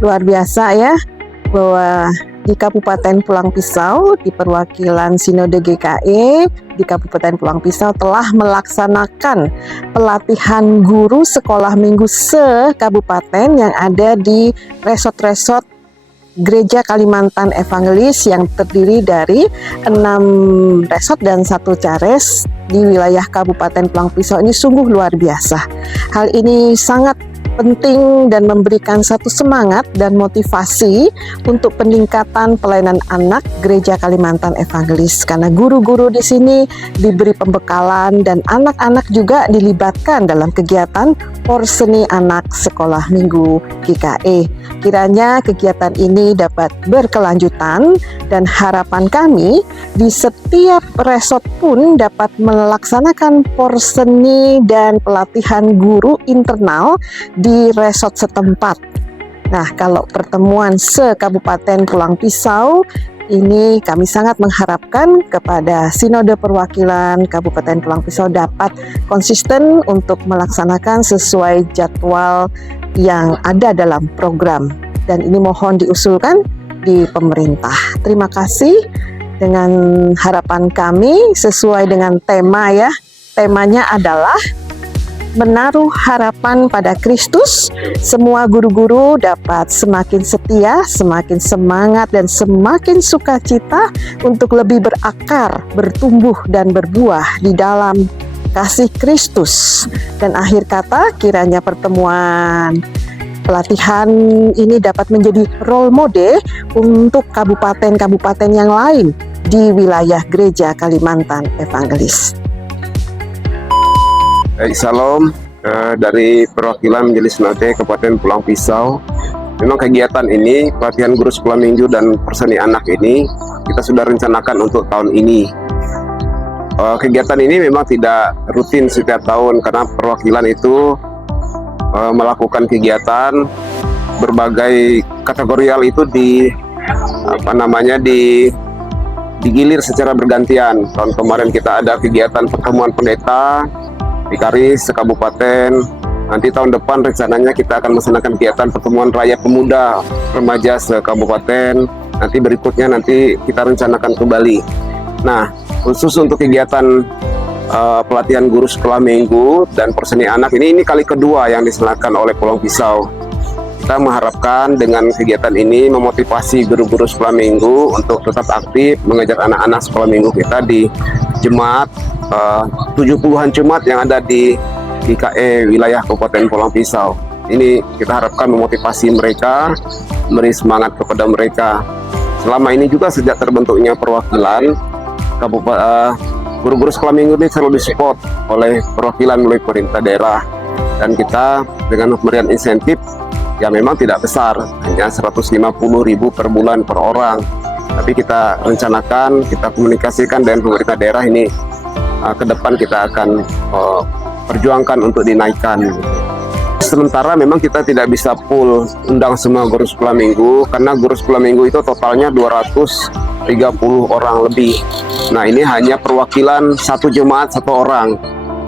Luar biasa ya, bahwa di Kabupaten Pulang Pisau, di perwakilan Sinode GKE di Kabupaten Pulang Pisau telah melaksanakan pelatihan guru sekolah minggu se-kabupaten yang ada di resort-resort Gereja Kalimantan Evangelis yang terdiri dari 6 resort dan 1 cares di wilayah Kabupaten Pulang Pisau. Ini sungguh luar biasa. Hal ini sangat penting dan memberikan satu semangat dan motivasi untuk peningkatan pelayanan anak Gereja Kalimantan Evangelis, karena guru-guru di sini diberi pembekalan dan anak-anak juga dilibatkan dalam kegiatan Porseni Anak Sekolah Minggu GKE. Kiranya kegiatan ini dapat berkelanjutan dan harapan kami di setiap resort pun dapat melaksanakan porseni dan pelatihan guru internal di resort setempat. Nah, kalau pertemuan se-Kabupaten Pulang Pisau ini kami sangat mengharapkan kepada Sinode Perwakilan Kabupaten Pulang Pisau dapat konsisten untuk melaksanakan sesuai jadwal yang ada dalam program, dan ini mohon diusulkan di pemerintah. Terima kasih. Dengan harapan kami sesuai dengan tema ya. Temanya adalah menaruh harapan pada Kristus. Semua guru-guru dapat semakin setia, semakin semangat, dan semakin sukacita untuk lebih berakar, bertumbuh, dan berbuah di dalam kasih Kristus. Dan akhir kata, kiranya pertemuan pelatihan ini dapat menjadi role model untuk kabupaten-kabupaten yang lain di wilayah Gereja Kalimantan Evangelis. Salam dari perwakilan Majelis Sinode Kabupaten Pulang Pisau. Memang kegiatan ini, pelatihan guru sekolah minggu dan perseni anak ini, kita sudah rencanakan untuk tahun ini. Kegiatan ini memang tidak rutin setiap tahun, karena perwakilan itu melakukan kegiatan berbagai kategorial itu digilir secara bergantian. Tahun kemarin kita ada kegiatan pertemuan pendeta di Karis sekabupaten. Nanti tahun depan rencananya kita akan melaksanakan kegiatan pertemuan raya pemuda remaja sekabupaten. Nanti berikutnya kita rencanakan ke Bali. Nah, khusus untuk kegiatan pelatihan guru sekolah minggu dan perseni anak ini kali kedua yang diselenggarakan oleh Pulang Pisau. Kita mengharapkan dengan kegiatan ini memotivasi guru-guru sekolah minggu untuk tetap aktif mengajar anak-anak sekolah minggu kita di jemaat 70-an jemaat yang ada di GKE wilayah Kabupaten Pulang Pisau. Ini kita harapkan memotivasi mereka, memberi semangat kepada mereka. Selama ini juga sejak terbentuknya perwakilan guru-guru sekolah minggu ini selalu disupport oleh perwakilan melalui pemerintah daerah, dan kita dengan pemberian insentif yang memang tidak besar, hanya 150.000 per bulan per orang, tapi kita rencanakan, kita komunikasikan dengan pemerintah daerah ini ke depan kita akan perjuangkan untuk dinaikkan. Sementara memang kita tidak bisa full undang semua guru sekolah minggu, karena guru sekolah minggu itu totalnya 230 orang lebih. Nah, ini hanya perwakilan satu jemaat satu orang,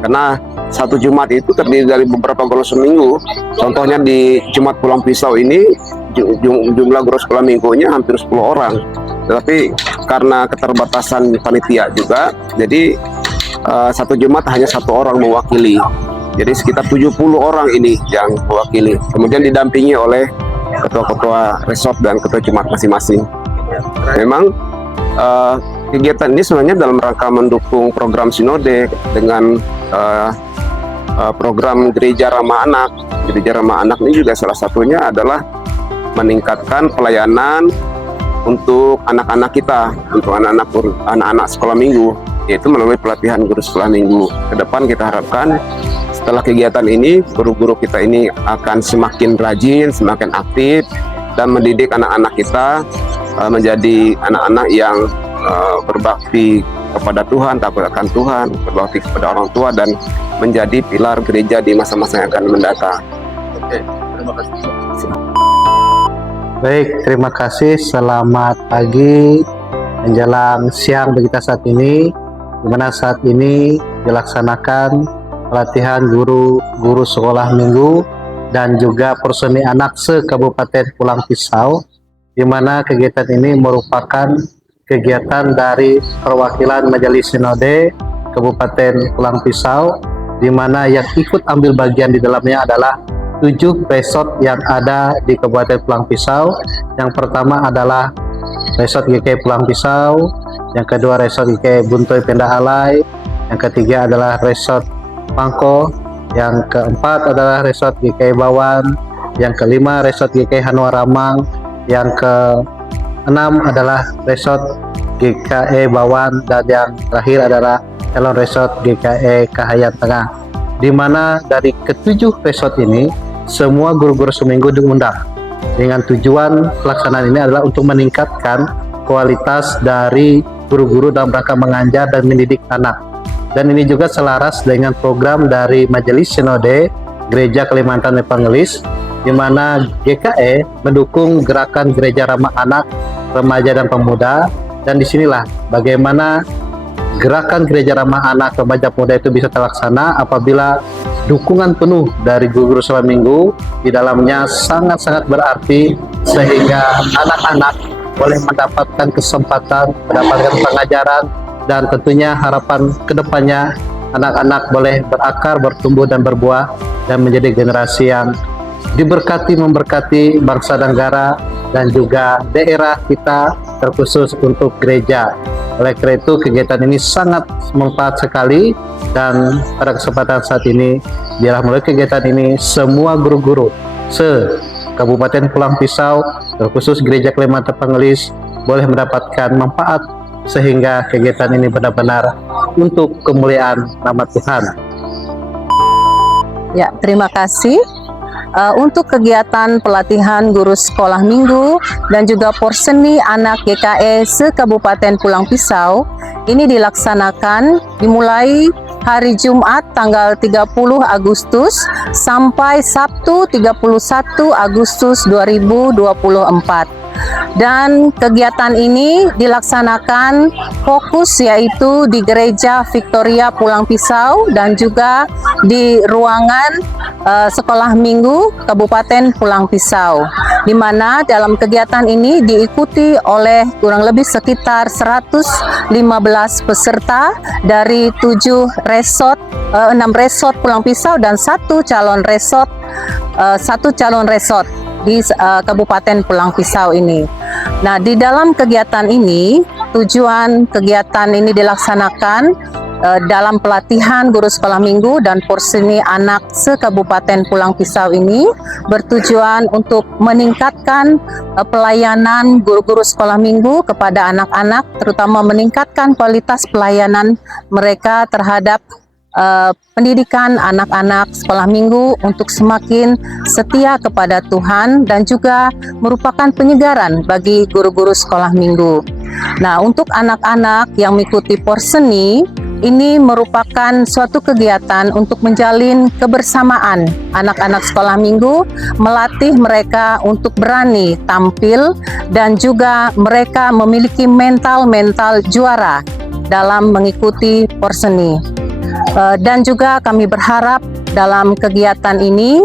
karena satu jemaat itu terdiri dari beberapa guru seminggu. Contohnya di Jemaat Pulang Pisau ini jumlah guru sekolah minggunya hampir 10 orang, tetapi karena keterbatasan panitia juga, jadi satu jemaat hanya satu orang mewakili. Jadi sekitar 70 orang ini yang mewakili, kemudian didampingi oleh ketua-ketua resort dan ketua jemaat masing-masing. Memang kegiatan ini sebenarnya dalam rangka mendukung program Sinode dengan program Gereja Ramah Anak. Gereja Ramah Anak ini juga salah satunya adalah meningkatkan pelayanan untuk anak-anak kita, untuk anak-anak sekolah minggu, yaitu melalui pelatihan guru sekolah minggu. Kedepan kita harapkan setelah kegiatan ini, guru-guru kita ini akan semakin rajin, semakin aktif, dan mendidik anak-anak kita menjadi anak-anak yang berbakti kepada Tuhan, takut akan Tuhan, berbakti kepada orang tua, dan menjadi pilar gereja di masa-masa yang akan mendatang. Oke, terima kasih. Baik, terima kasih. Selamat pagi menjelang siang bagi kita saat ini, di mana saat ini dilaksanakan pelatihan guru sekolah minggu dan juga Porseni Anak se-Kabupaten Pulang Pisau, di mana kegiatan ini merupakan kegiatan dari perwakilan Majelis Sinode Kabupaten Pulang Pisau, di mana yang ikut ambil bagian di dalamnya adalah 7 resort yang ada di Kabupaten Pulang Pisau. Yang pertama adalah Resort GKI Pulang Pisau, yang kedua Resort GKI Buntoy Penda Alai, yang ketiga adalah Resort Pangko, yang keempat adalah Resort GKI Bawan, yang kelima Resort GKI Hanua Ramang, yang keenam adalah Resort GKI Bawan, dan yang terakhir adalah calon Resort GKI Kahayan Tengah. Di mana dari ketujuh resort ini semua guru-guru seminggu diundang, dengan tujuan pelaksanaan ini adalah untuk meningkatkan kualitas dari guru-guru dalam rangka mengajar dan mendidik anak. Dan ini juga selaras dengan program dari Majelis Sinode Gereja Kalimantan Evangelis, di mana GKE mendukung gerakan gereja ramah anak, remaja dan pemuda. Dan disinilah bagaimana gerakan gereja ramah anak, remaja, pemuda itu bisa terlaksana apabila dukungan penuh dari guru-guru sekolah minggu di dalamnya sangat-sangat berarti, sehingga anak-anak boleh mendapatkan kesempatan, mendapatkan pengajaran, dan tentunya harapan kedepannya anak-anak boleh berakar, bertumbuh dan berbuah, dan menjadi generasi yang diberkati, memberkati bangsa dan negara dan juga daerah kita, terkhusus untuk gereja. Oleh karena itu kegiatan ini sangat bermanfaat sekali, dan pada kesempatan saat ini biarlah melalui kegiatan ini semua guru-guru se-Kabupaten Pulang Pisau, terkhusus Gereja Kalimantan Evangelis, boleh mendapatkan manfaat, sehingga kegiatan ini benar-benar untuk kemuliaan nama Tuhan. Ya, terima kasih. Untuk kegiatan pelatihan guru sekolah minggu dan juga Porseni Anak GKE se-Kabupaten Pulang Pisau ini dilaksanakan dimulai hari Jumat tanggal 30 Agustus sampai Sabtu 31 Agustus 2024. Dan kegiatan ini dilaksanakan fokus yaitu di Gereja Victoria Pulang Pisau dan juga di ruangan sekolah minggu Kabupaten Pulang Pisau, di mana dalam kegiatan ini diikuti oleh kurang lebih sekitar 115 peserta dari 7 resort, 6 resort Pulang Pisau dan satu calon resort di Kabupaten Pulang Pisau ini. Nah, di dalam kegiatan ini, tujuan kegiatan ini dilaksanakan dalam pelatihan guru sekolah minggu dan Porseni Anak se-Kabupaten Pulang Pisau ini bertujuan untuk meningkatkan pelayanan guru-guru sekolah minggu kepada anak-anak, terutama meningkatkan kualitas pelayanan mereka terhadap pendidikan anak-anak sekolah minggu untuk semakin setia kepada Tuhan dan juga merupakan penyegaran bagi guru-guru sekolah minggu. Nah, untuk anak-anak yang mengikuti Porseni, ini merupakan suatu kegiatan untuk menjalin kebersamaan anak-anak sekolah minggu, melatih mereka untuk berani tampil dan juga mereka memiliki mental juara dalam mengikuti Porseni. Dan juga kami berharap dalam kegiatan ini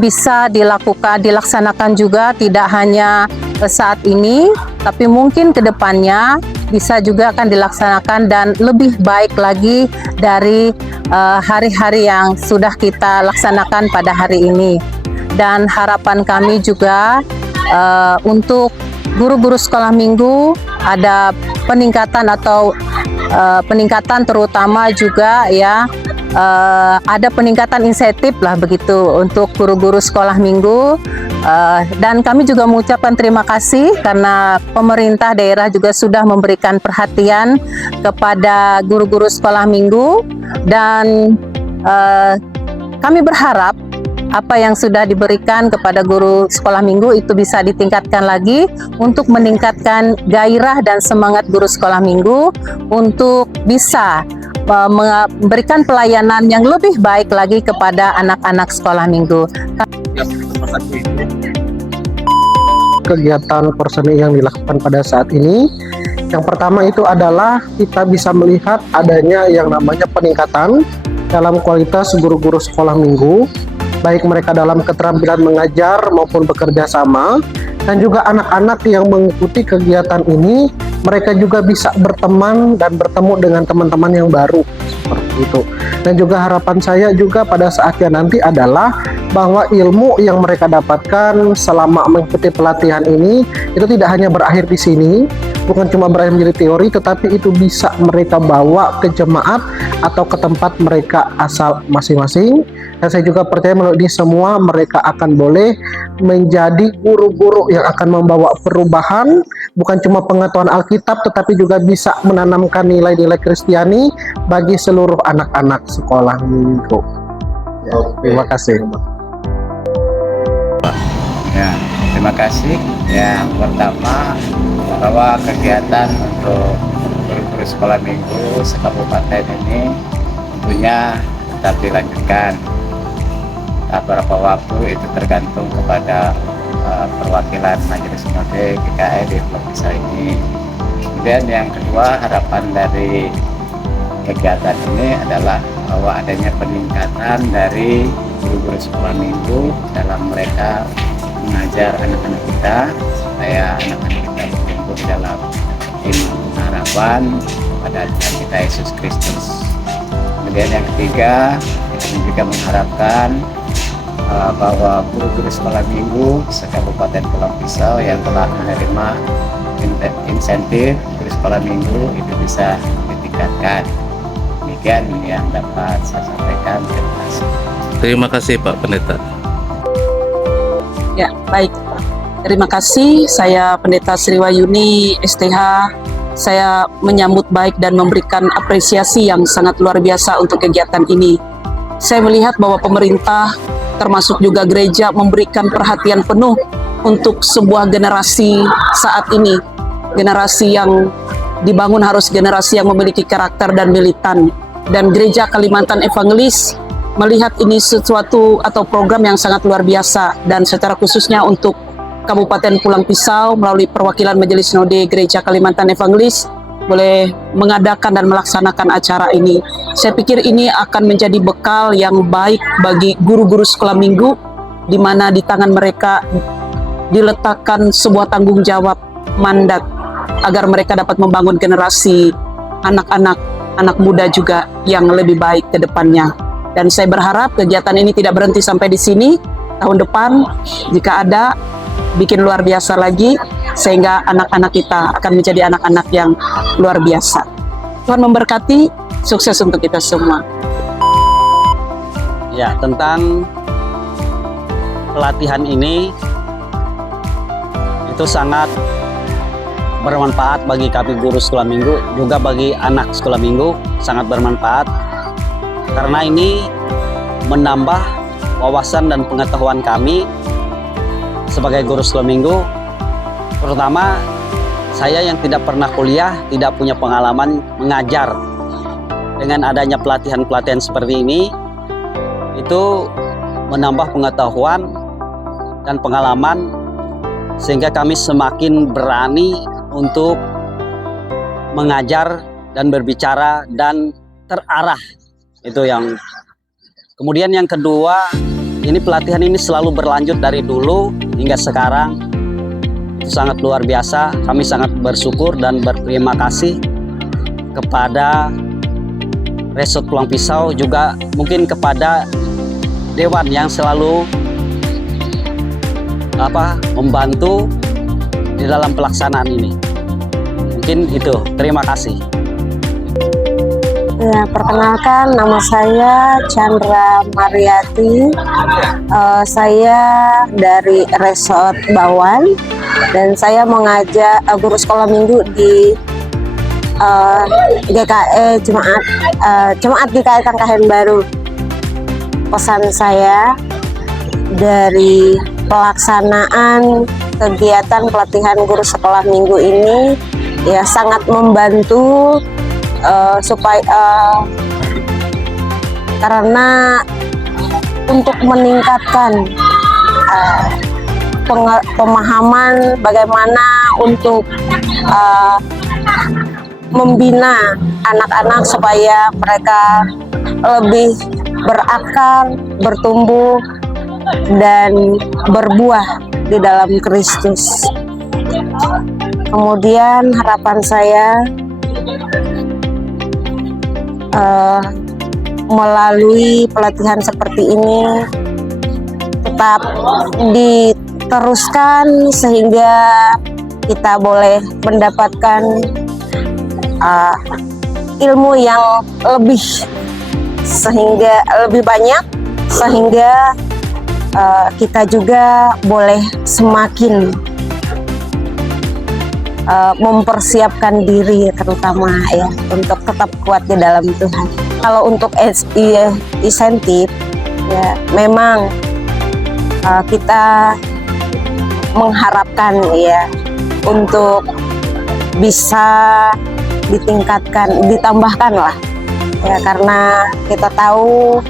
bisa dilaksanakan juga tidak hanya saat ini, tapi mungkin ke depannya bisa juga akan dilaksanakan dan lebih baik lagi dari hari-hari yang sudah kita laksanakan pada hari ini. Dan harapan kami juga untuk guru-guru sekolah minggu ada peningkatan peningkatan terutama juga ya ada peningkatan insentif lah begitu untuk guru-guru sekolah minggu, dan kami juga mengucapkan terima kasih karena pemerintah daerah juga sudah memberikan perhatian kepada guru-guru sekolah minggu, dan kami berharap apa yang sudah diberikan kepada guru sekolah minggu itu bisa ditingkatkan lagi untuk meningkatkan gairah dan semangat guru sekolah minggu untuk bisa memberikan pelayanan yang lebih baik lagi kepada anak-anak sekolah minggu. Kegiatan Porseni yang dilakukan pada saat ini, yang pertama itu adalah kita bisa melihat adanya yang namanya peningkatan dalam kualitas guru-guru sekolah minggu, baik mereka dalam keterampilan mengajar maupun bekerja sama. Dan juga anak-anak yang mengikuti kegiatan ini, mereka juga bisa berteman dan bertemu dengan teman-teman yang baru, seperti itu. Dan juga harapan saya juga pada saatnya nanti adalah bahwa ilmu yang mereka dapatkan selama mengikuti pelatihan ini itu tidak hanya berakhir di sini, bukan cuma berakhir menjadi teori, tetapi itu bisa mereka bawa ke jemaat atau ke tempat mereka asal masing-masing. Dan saya juga percaya melalui ini semua mereka akan boleh menjadi guru-guru yang akan membawa perubahan, bukan cuma pengetahuan Alkitab, tetapi juga bisa menanamkan nilai-nilai Kristiani bagi seluruh anak-anak sekolah minggu. Ya, terima kasih. Ya, terima kasih. Yang pertama, bahwa kegiatan untuk guru-guru sekolah minggu sekabupaten ini tentunya tetap dilanjutkan. Beberapa waktu itu tergantung kepada perwakilan Majelis Sinode GKI di Pulau Pisau ini. Kemudian yang kedua, harapan dari kegiatan ini adalah bahwa adanya peningkatan dari guru-guru sekolah minggu dalam mereka mengajar anak-anak kita, supaya anak-anak kita bertumbuh dalam iman harapan pada Tuhan kita Yesus Kristus. Kemudian yang ketiga, kita juga mengharapkan bahwa guru-guru sekolah minggu sekabupaten Pulau Pisau yang telah menerima insentif guru sekolah minggu itu bisa ditingkatkan. Demikian yang dapat saya sampaikan. Terima kasih. Terima kasih Pak Pendeta. Ya, baik. Terima kasih. Saya Pendeta Sriwayuni STH. Saya menyambut baik dan memberikan apresiasi yang sangat luar biasa untuk kegiatan ini. Saya melihat bahwa pemerintah termasuk juga gereja memberikan perhatian penuh untuk sebuah generasi saat ini. Generasi yang dibangun harus generasi yang memiliki karakter dan militan. Dan gereja Kalimantan Evangelis melihat ini sesuatu atau program yang sangat luar biasa, dan secara khususnya untuk Kabupaten Pulang Pisau melalui perwakilan Majelis Sinode Gereja Kalimantan Evangelis boleh mengadakan dan melaksanakan acara ini. Saya pikir ini akan menjadi bekal yang baik bagi guru-guru sekolah minggu, di mana di tangan mereka diletakkan sebuah tanggung jawab mandat agar mereka dapat membangun generasi anak-anak, anak muda juga yang lebih baik ke depannya. Dan saya berharap kegiatan ini tidak berhenti sampai di sini. Tahun depan jika ada, bikin luar biasa lagi, sehingga anak-anak kita akan menjadi anak-anak yang luar biasa. Tuhan memberkati, sukses untuk kita semua. Ya, tentang pelatihan ini itu sangat bermanfaat bagi kami guru sekolah minggu, juga bagi anak sekolah minggu sangat bermanfaat, karena ini menambah wawasan dan pengetahuan kami sebagai guru sekolah minggu. Terutama saya yang tidak pernah kuliah, tidak punya pengalaman mengajar. Dengan adanya pelatihan-pelatihan seperti ini, itu menambah pengetahuan dan pengalaman, sehingga kami semakin berani untuk mengajar dan berbicara dan terarah. Itu yang. Kemudian yang kedua, ini pelatihan ini selalu berlanjut dari dulu hingga sekarang. Itu sangat luar biasa. Kami sangat bersyukur dan berterima kasih kepada Resort Pulang Pisau, juga mungkin kepada Dewan yang selalu membantu di dalam pelaksanaan ini. Mungkin itu. Terima kasih. Ya, perkenalkan, nama saya Chandra Mariati. Saya dari Resort Bawan, dan saya mengajar guru sekolah minggu di GKI Jemaat GKI Tangkahan Baru. Pesan saya dari pelaksanaan kegiatan pelatihan guru sekolah minggu ini ya sangat membantu, supaya karena untuk meningkatkan pemahaman bagaimana untuk membina anak-anak supaya mereka lebih berakal, bertumbuh dan berbuah di dalam Kristus. Kemudian harapan saya melalui pelatihan seperti ini tetap diteruskan sehingga kita boleh mendapatkan ilmu yang lebih banyak sehingga kita juga boleh semakin mempersiapkan diri terutama ya untuk tetap kuat di dalam Tuhan. Kalau untuk insentif ya memang kita mengharapkan ya untuk bisa ditambahkan lah ya, karena kita tahu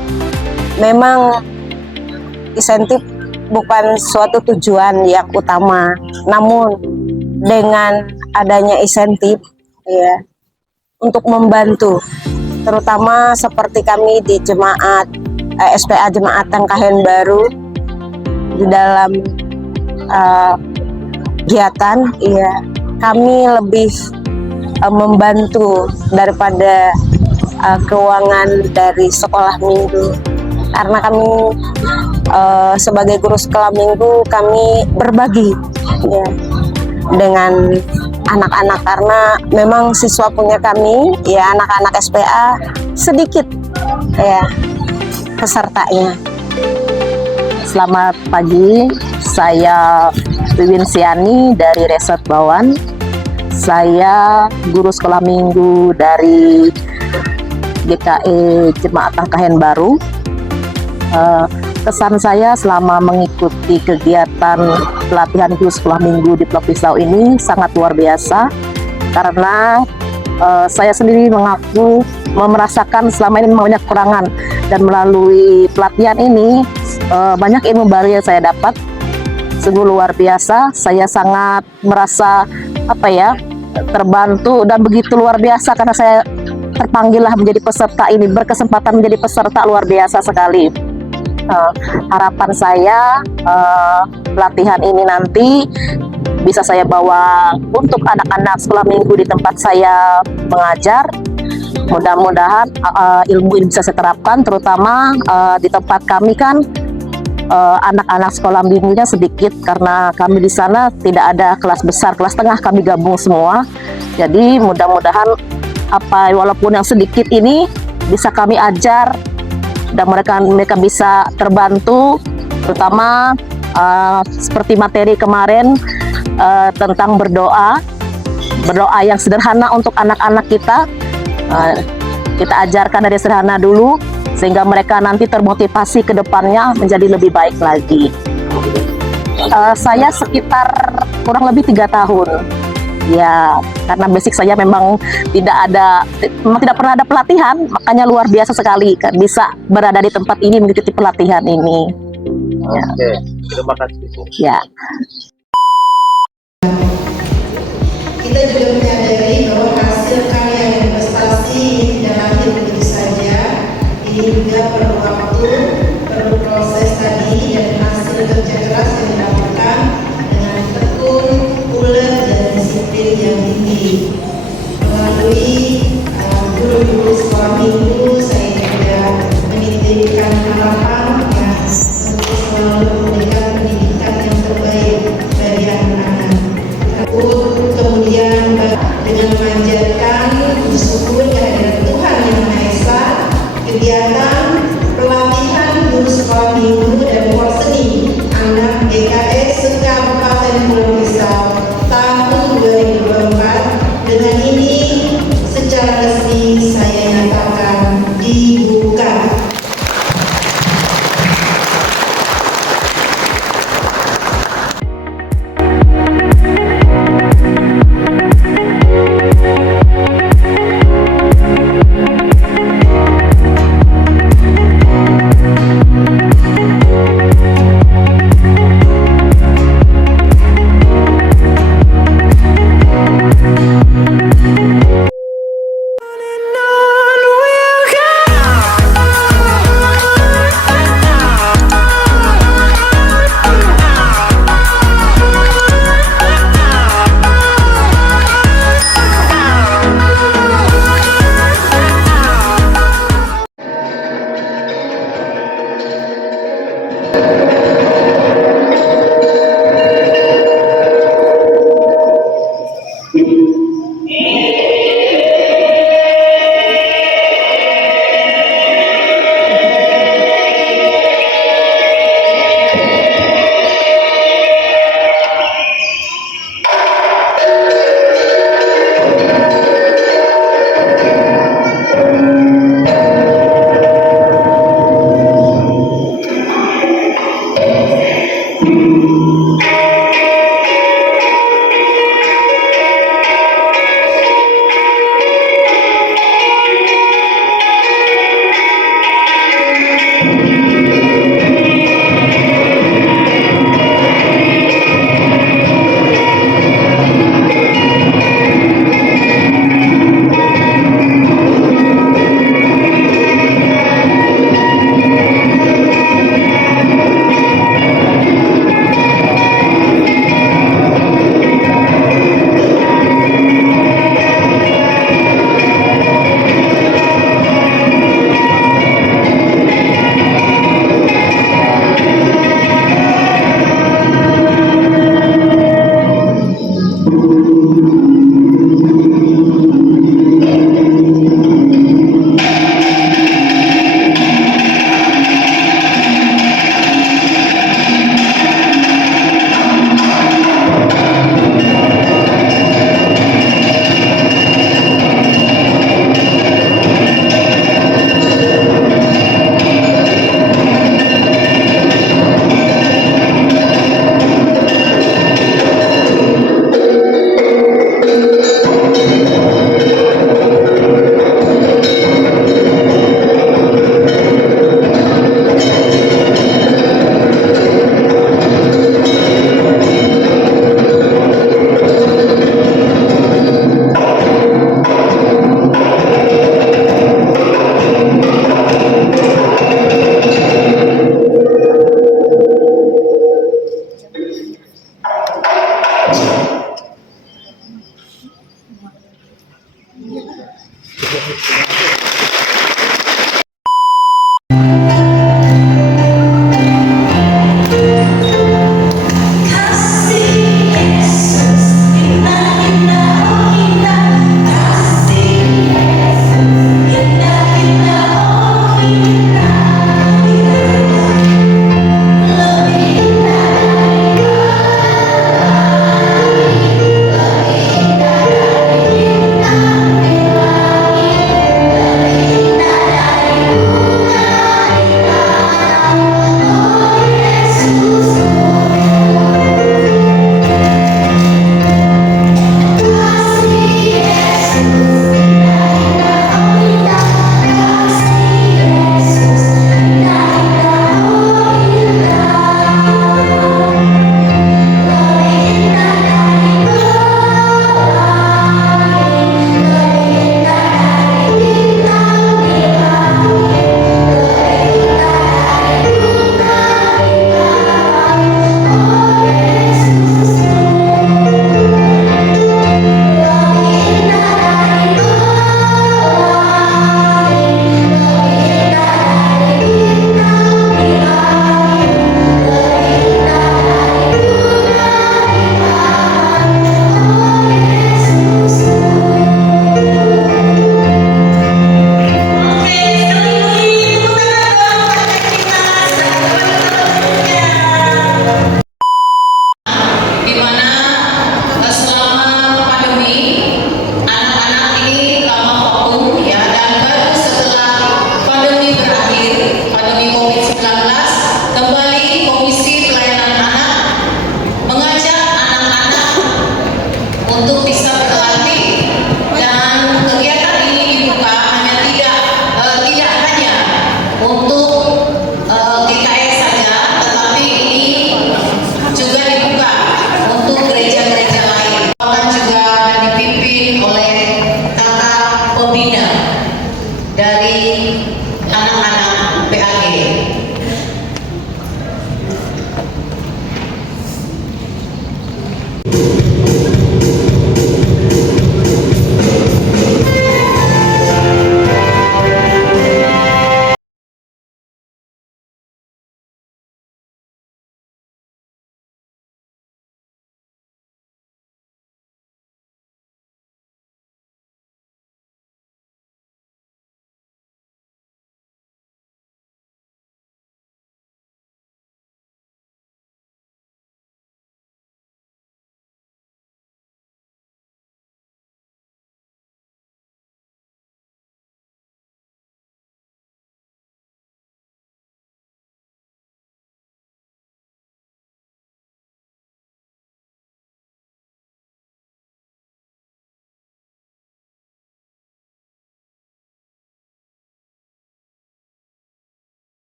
memang insentif bukan suatu tujuan yang utama, namun dengan adanya insentif ya untuk membantu terutama seperti kami di jemaat SPA Jemaat Tangkahen Baru di dalam kegiatan ya kami lebih membantu daripada keuangan dari sekolah minggu, karena kami sebagai guru sekolah minggu kami berbagi ya dengan anak-anak, karena memang siswa punya kami ya anak-anak SPA sedikit ya pesertanya. Selamat pagi, saya Wiwin Siani dari Resort Bawan. Saya guru sekolah minggu dari GKE Jemaat Tangkahen Baru. Kesan saya selama mengikuti kegiatan pelatihan guru sekolah minggu di Pulau Pisau ini sangat luar biasa, karena saya sendiri mengaku merasakan selama ini banyak kekurangan, dan melalui pelatihan ini banyak ilmu baru yang saya dapat. Sungguh luar biasa, saya sangat merasa terbantu dan begitu luar biasa karena saya terpanggillah menjadi peserta ini, berkesempatan menjadi peserta luar biasa sekali. Harapan saya pelatihan ini nanti bisa saya bawa untuk anak-anak sekolah minggu di tempat saya mengajar. Mudah-mudahan ilmu ini bisa saya terapkan, terutama di tempat kami kan anak-anak sekolah minggunya sedikit karena kami di sana tidak ada kelas besar, kelas tengah kami gabung semua. Jadi mudah-mudahan walaupun yang sedikit ini bisa kami ajar dan mereka bisa terbantu, terutama seperti materi kemarin tentang berdoa yang sederhana untuk anak-anak kita. Kita ajarkan dari sederhana dulu sehingga mereka nanti termotivasi ke depannya menjadi lebih baik lagi. Saya sekitar kurang lebih 3 tahun. Ya, karena basic saya memang tidak pernah ada pelatihan, makanya luar biasa sekali kan bisa berada di tempat ini mengikuti pelatihan ini. Oke, terima kasih. Ya. Kita juga menyadari bahwa hasil karya dan prestasi tidak lahir begitu saja. Ini juga perlu waktu, perlu proses tadi, dan hasil kerja keras yang dilakukan dengan tekun, ulet, dan disiplin yang tinggi. Melalui guru-guru sekolah minggu, saya juga menitipkan harapan yang untuk selalu memberikan pendidikan yang terbaik bagi anak-anak. Kemudian dengan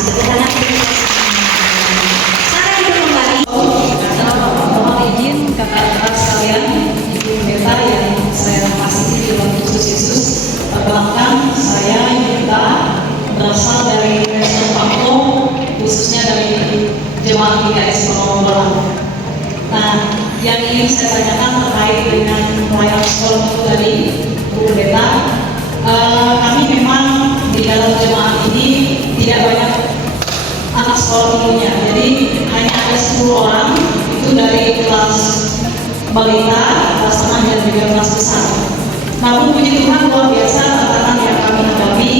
kasih tepuk tangan. Saya itu kembali. Mohon izin kakak-kakak sekalian, Ibu Pendeta yang saya kasih dalam Kristus Yesus, perkenalkan saya Yunita, berasal dari Reston Papua, khususnya dari Jemaat GKS Pengobolan. Nah, yang ingin saya tanyakan terkait dengan pelayanan sekolah minggu tadi, Bu Pendeta, kami memang di dalam jemaat ini tidak banyak anak sekolah minggunya, jadi hanya ada 10 orang, itu dari kelas balita, kelas tengah dan juga kelas besar. Namun puji Tuhan luar biasa tantangan yang kami hadapi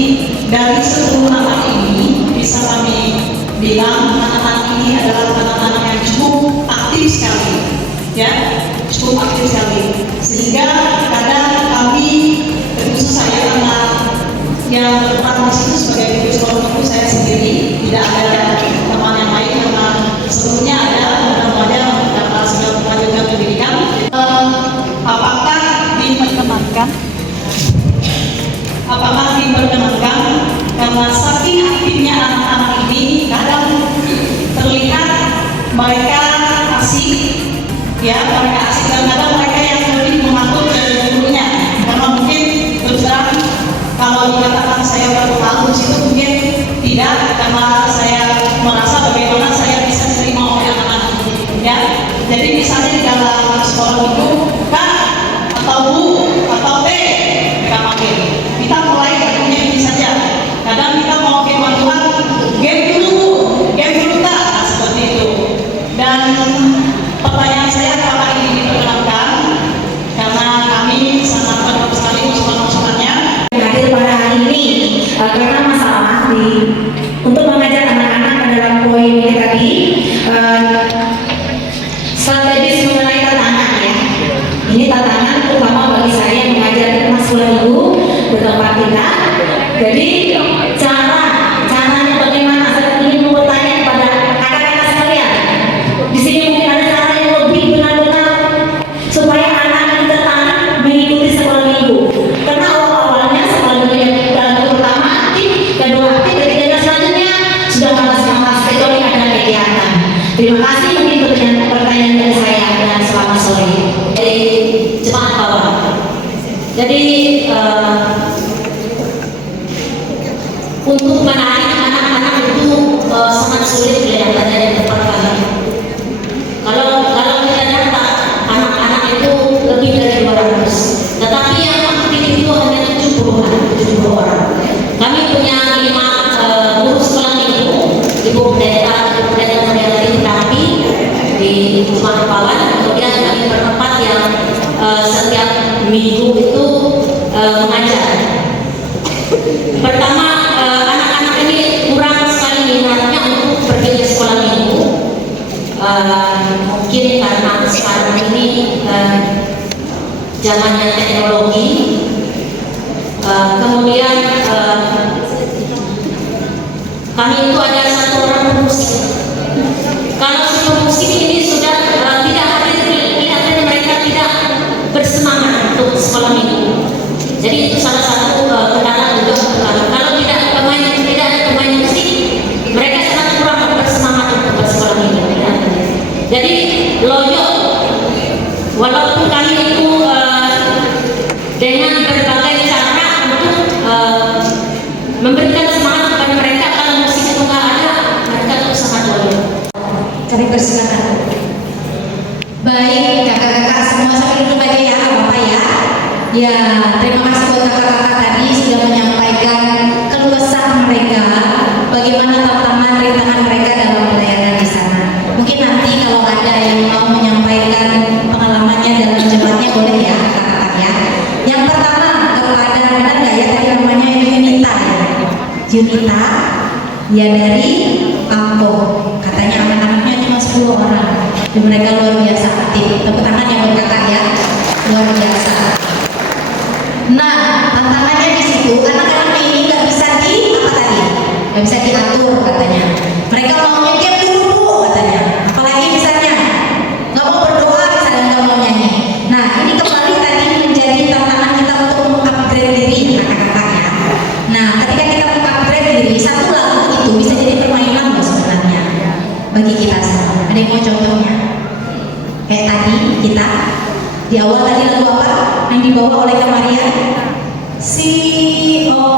dari 10 anak ini, bisa kami bilang anak-anak ini adalah anak-anak yang cukup aktif sekali, ya, cukup aktif sekali, sehingga kadang kami, terkhusus saya karena yang berperan di situ sebagai guru sekolah minggu saya sendiri, tidak ada teman yang lain karena sebelumnya ada mudah-mudahan dapat segera melanjutkan pendidikan. Apakah diperkenankan karena saking aktifnya anak-anak ini kadang terlihat mereka asik, ya, mereka asik, dan kadang mereka yang lebih mengatur dari gurunya, karena mungkin berjalan kalau dikatakan saya berpengaruh di situ mungkin tidak, karena saya merasa bagaimana saya bisa terima oleh anak-anak, ya. Jadi misalnya di dalam sekolah minggu, Kak atau Bu atau Teh, kita panggil, kita mulai punya ini saja. Kadang kita mau game bantuan, game dulu tak, nah, seperti itu. Dan pertanyaan saya, apakah ini diperkenankan? Karena kami sangat berharap sekali usulan-usulannya. Hadir pada hari ini karena masalah untuk mengajar anak-anak dalam poin ini tadi, strategis mengenai tantangan, ya. Ini tantangan terutama bagi saya yang mengajar anak sekolah minggu bertempat kita. Jadi caranya bagaimana? Saya ingin bertanya kepada kakak-kakak sekalian. Di sini mungkin ada cara yang lebih benar-benar supaya anak-anak tertarik mengikuti sekolah minggu. Karena awal-awalnya sekolah minggu yang pertama aktif, kedua aktif, ketiga dan selanjutnya sudah malas-malas kecuali ada kegiatan. Terima kasih, mungkin pertanyaan dari saya dan selamat sore dari Jemaat Bawah. Jadi untuk menarik anak-anak itu sangat sulit kelihatannya di tempat kami. Kalau kita data anak-anak itu lebih dari 200, tetapi yang aktif itu hanya 70 orang. Kami punya 5 guru sekolah minggu, Ibu Pendeta Mariati Terapi di Jemaat Pawan. Kemudian kami bertempat yang setiap minggu itu mengajar. Pertama, anak-anak ini kurang sekali minatnya untuk pergi ke sekolah minggu. Mungkin karena sekarang ini zamannya teknologi. Kemudian kami itu ada 1 orang pemusik. Kalau si pemusik ini sudah tidak hadir, kelihatannya mereka tidak bersemangat untuk sekolah minggu. Jadi itu salah satu kendala juga. Kalau tidak ada pemain musik, mereka sangat kurang bersemangat untuk bersekolah minggu. Ya. Jadi loyo, walaupun kami itu dengan berbagai cara untuk memberikan semangat kepada mereka, kalau musik itu nggak ada, mereka itu sangat loyo. Kami persilakan. Baik, kakak-kakak semua sampai duduk aja ya, Bapak ya. Ya, terima kasih buat kakak-kakak tadi sudah menyampaikan keluh kesah mereka, bagaimana tantangan rintangan mereka dalam pelayanan di sana. Mungkin nanti kalau ada yang mau menyampaikan pengalamannya dalam jemaatnya boleh ya, kakak-kakak ya. Yang pertama kepada benar nggak ya tadi namanya Yunita, Yunita, ya dari Ampo. Katanya anak-anaknya cuma 10 orang, dan mereka luar biasa aktif. Tepuk tangan yang buat kakak ya, luar biasa. Nah, tantangannya di situ anak-anak ini nggak bisa nggak bisa diatur katanya. Mereka maunya game dulu Bu, katanya. Apalagi misalnya nggak mau berdoa, misalnya nggak mau nyanyi. Nah, ini kembali tadi menjadi tantangan kita untuk mengupgrade diri kakak-kakak ya. Nah, ketika kita mengupgrade diri, satu lagu itu bisa jadi permainan Di awal tadi lagu apa yang dibawa oleh Kamaria? C O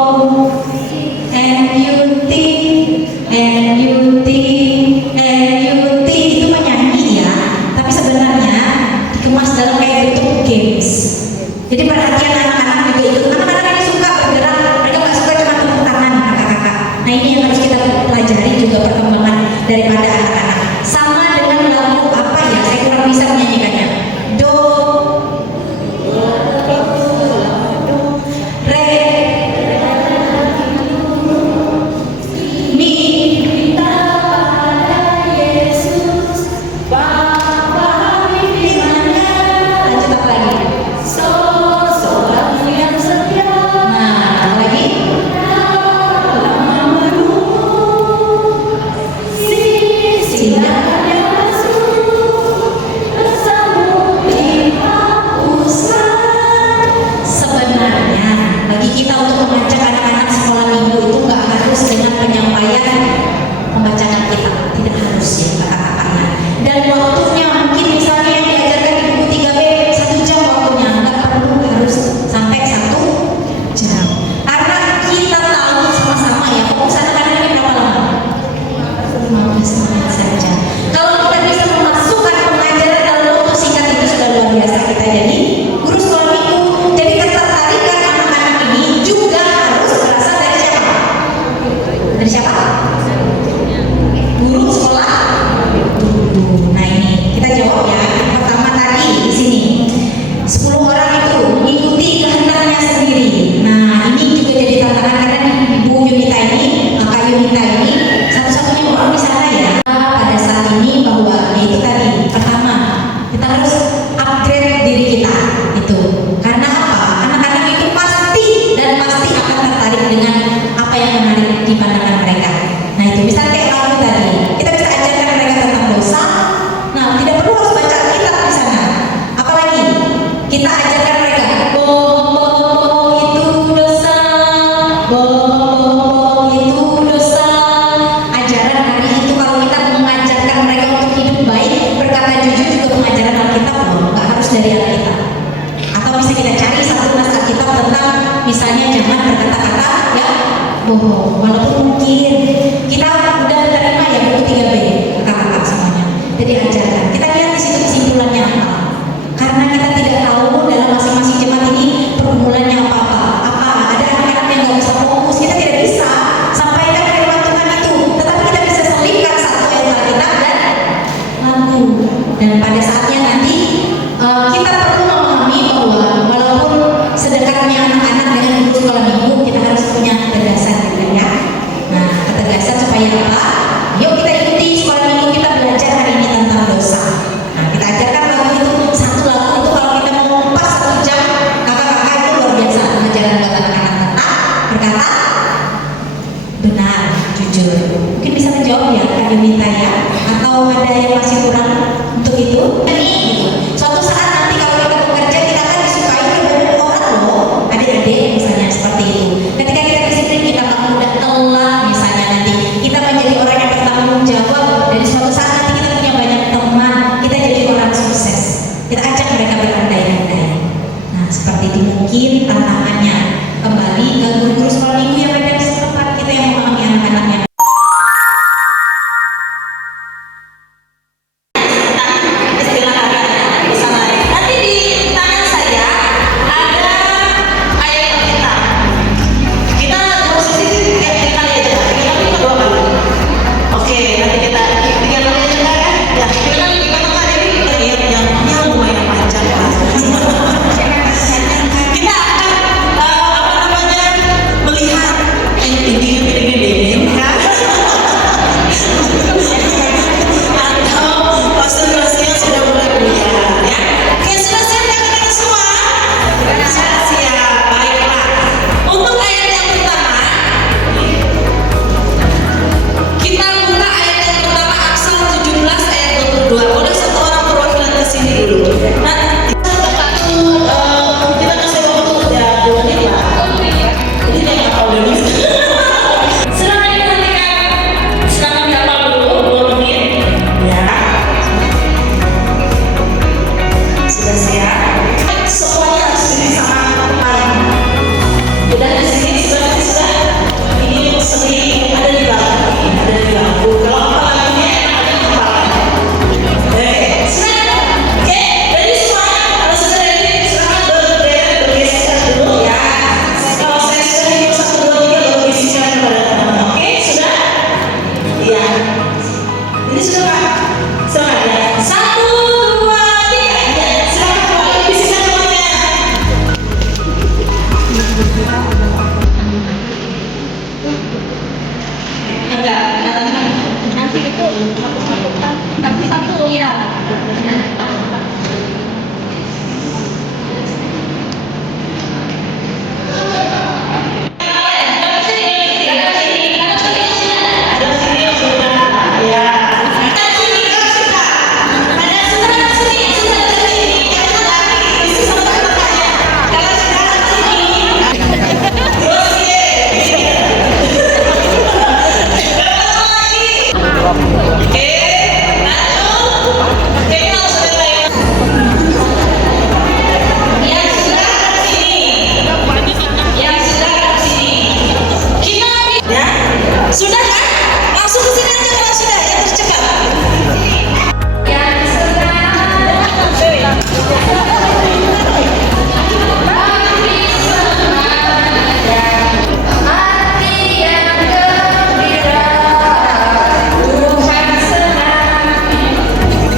N U T N U T N U T itu menyanyi ya, tapi sebenarnya dikemas dalam kayak bentuk games. Jadi perhatian anak-anak juga ikut. Anak-anak ini suka bergerak, mereka nggak suka cuma tepuk tangan kakak-kakak. Nah ini yang harus kita pelajari juga perkembangan daripada anak-anak. Sama dengan lagu apa ya? Saya kurang bisa menyanyikannya. Do, re, mi. Lanjut apa lagi? Nah, lagi. Sebenarnya bagi kita untuk mengajak anak-anak sekolah minggu itu nggak harus dengan penyampaian pembacaan Alkitab, tidak harus ya kakak-kakaknya. Dan waktunya mungkin misalnya yang diajarkan di buku 3B 1 jam waktunya, nggak perlu harus sampai 1 jam. Karena kita tahu sama-sama ya, fokus anak-anak ini berapa lama? 15 menit saja. Kalau kita bisa memasukkan pengajaran dalam waktu singkat itu sudah luar biasa kita jadi guru sekolah minggu. Jadi ketertarikan anak-anak ini juga harus berasal dari siapa? Dari siapa? Guru sekolah. Nah ini kita jawab ya. Pertama tadi di sini 10 orang itu mengikuti kehendaknya sendiri. Nah ini juga jadi tantangan karena Ibu Yunita ini, Kak Yunita ini satu-satunya orang di sana ya. Pada saat ini bahwa itu tadi pertama kita harus upgrade diri kita itu. Karena apa? Anak-anak itu pasti dan pasti akan tertarik dengan apa yang menarik di pandangan mereka. Nah itu misalnya kayak lagu tadi, kita bisa ajarkan mereka tentang dosa. Nah tidak perlu harus baca Alkitab di sana. Apalagi kita ajarkan mereka bohong itu dosa, bohong itu dosa. Ajaran hari itu kalau kita mengajarkan mereka untuk hidup baik, berkata jujur juga pengajaran Alkitab loh, nggak harus dari Alkitab. Atau bisa kita cari satu nas Alkitab tentang misalnya jangan berkata-kata ya bohong. Walaupun mungkin kita udah terima ya buku 3B kakak-kakak semuanya. Jadi ajarkan. Kita lihat di situ kesimpulannya apa. Karena kita tidak tahu dalam masing-masing jemaat ini pergumulannya apa-apa. Apa ada anak-anak yang nggak bisa fokus, kita tidak bisa sampaikan firman Tuhan itu. Tetapi kita bisa selipkan satu ayat Alkitab dan lagu. Dan pada saatnya nanti kita perlu memahami bahwa walaupun sedekatnya anak-anak dengan guru sekolah minggu, kita harus punya ketegasan juga ya. Nah, ketegasan supaya apa? Yuk kita ikuti sekolah minggu, kita belajar hari ini tentang dosa. Nah, kita ajarkan lagu itu, satu lagu itu kalau kita mau pas 1 jam, kakak-kakak itu luar biasa pengajaran buat anak-anak tetap berkata benar, jujur. Mungkin bisa menjawab ya Kak Yunita ya, atau ada yang masih kurang untuk itu? Ini gitu. Suatu saat nanti kalau kita bekerja kita akan disukai oleh banyak orang loh, adik-adik misalnya seperti itu. Ketika kita disiplin, kita nggak mudah telat misalnya nanti kita menjadi orang yang bertanggung jawab, dan suatu saat nanti kita punya banyak teman, kita jadi orang sukses. Kita ajak mereka berandai-andai. Nah seperti itu mungkin tantangannya. Kembali ke guru-guru sekolah minggu yang ada di setempat, kita yang memahami anak-anaknya. Istilah Sudah kan? Langsung ke sini aja kalau sudah ya tercepat.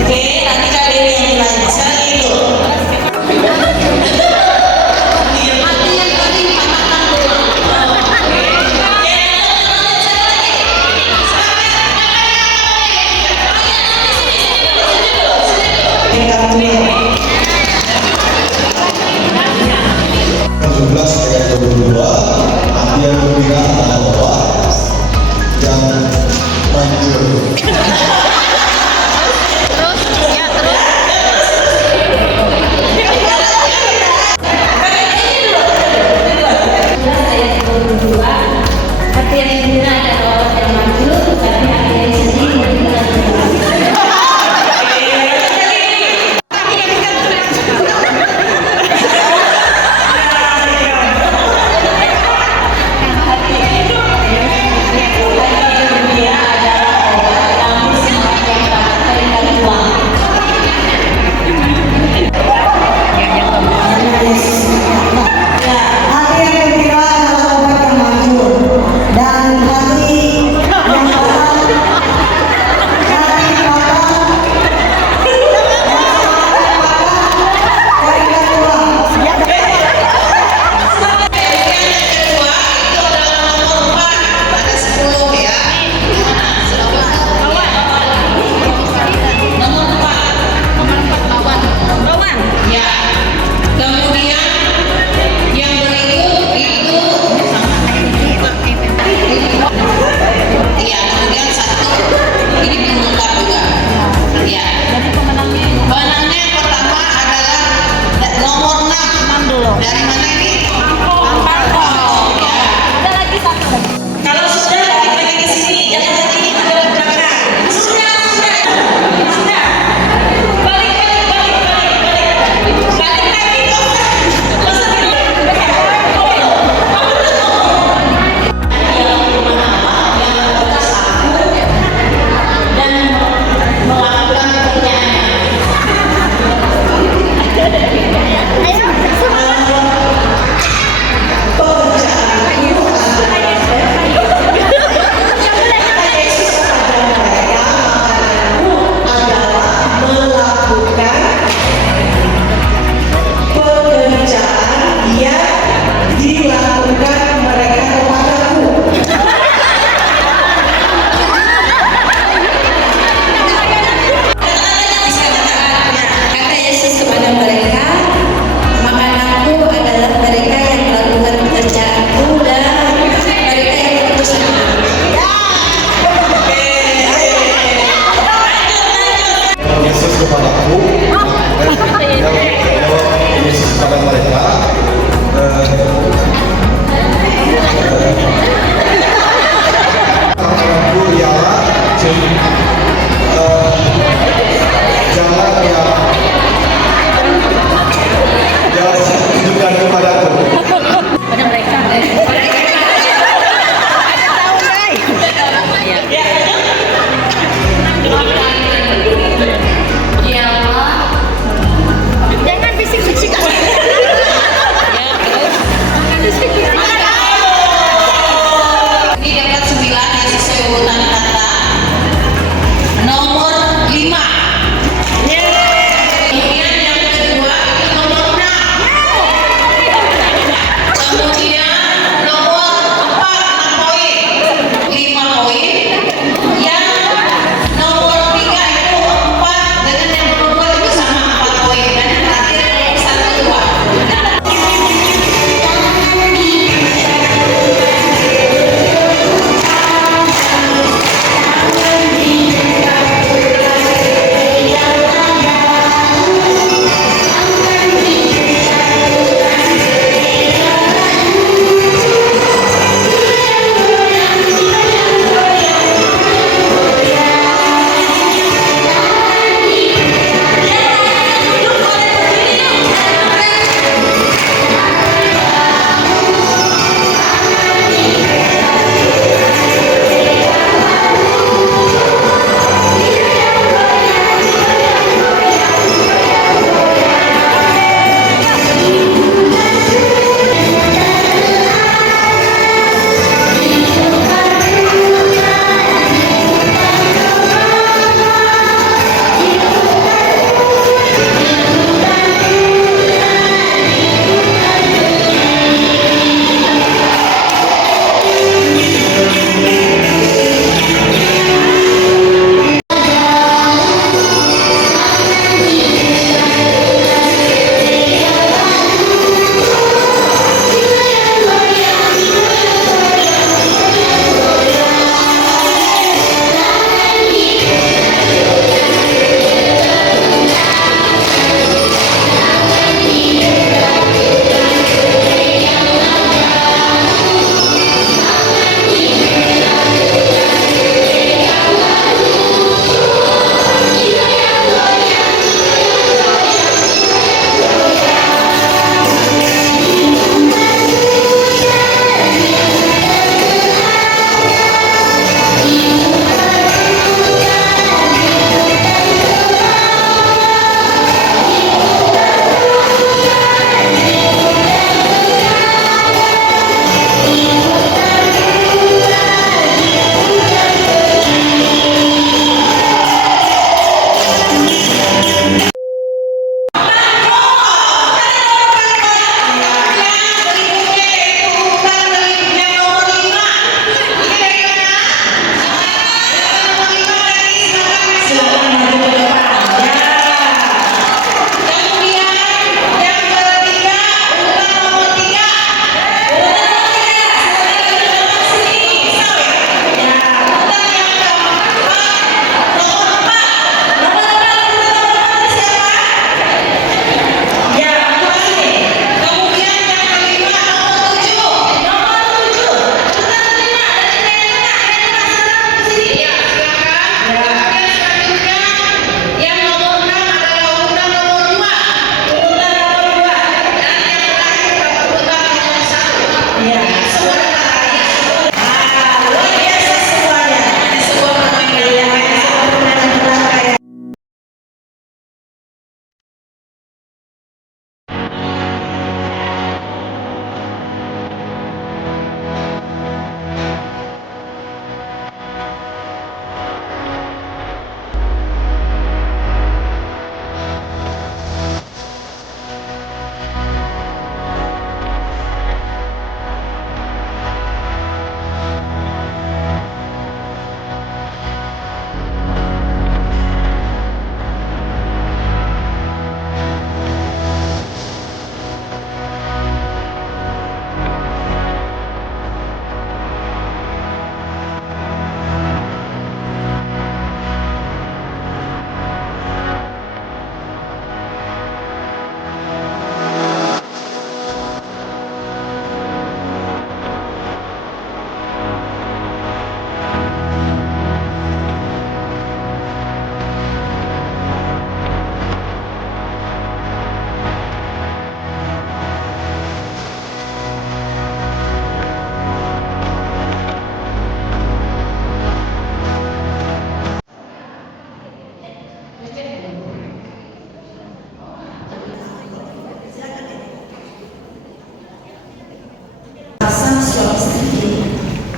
Oke, nanti kalian yang lain. Sekarang itu. Dan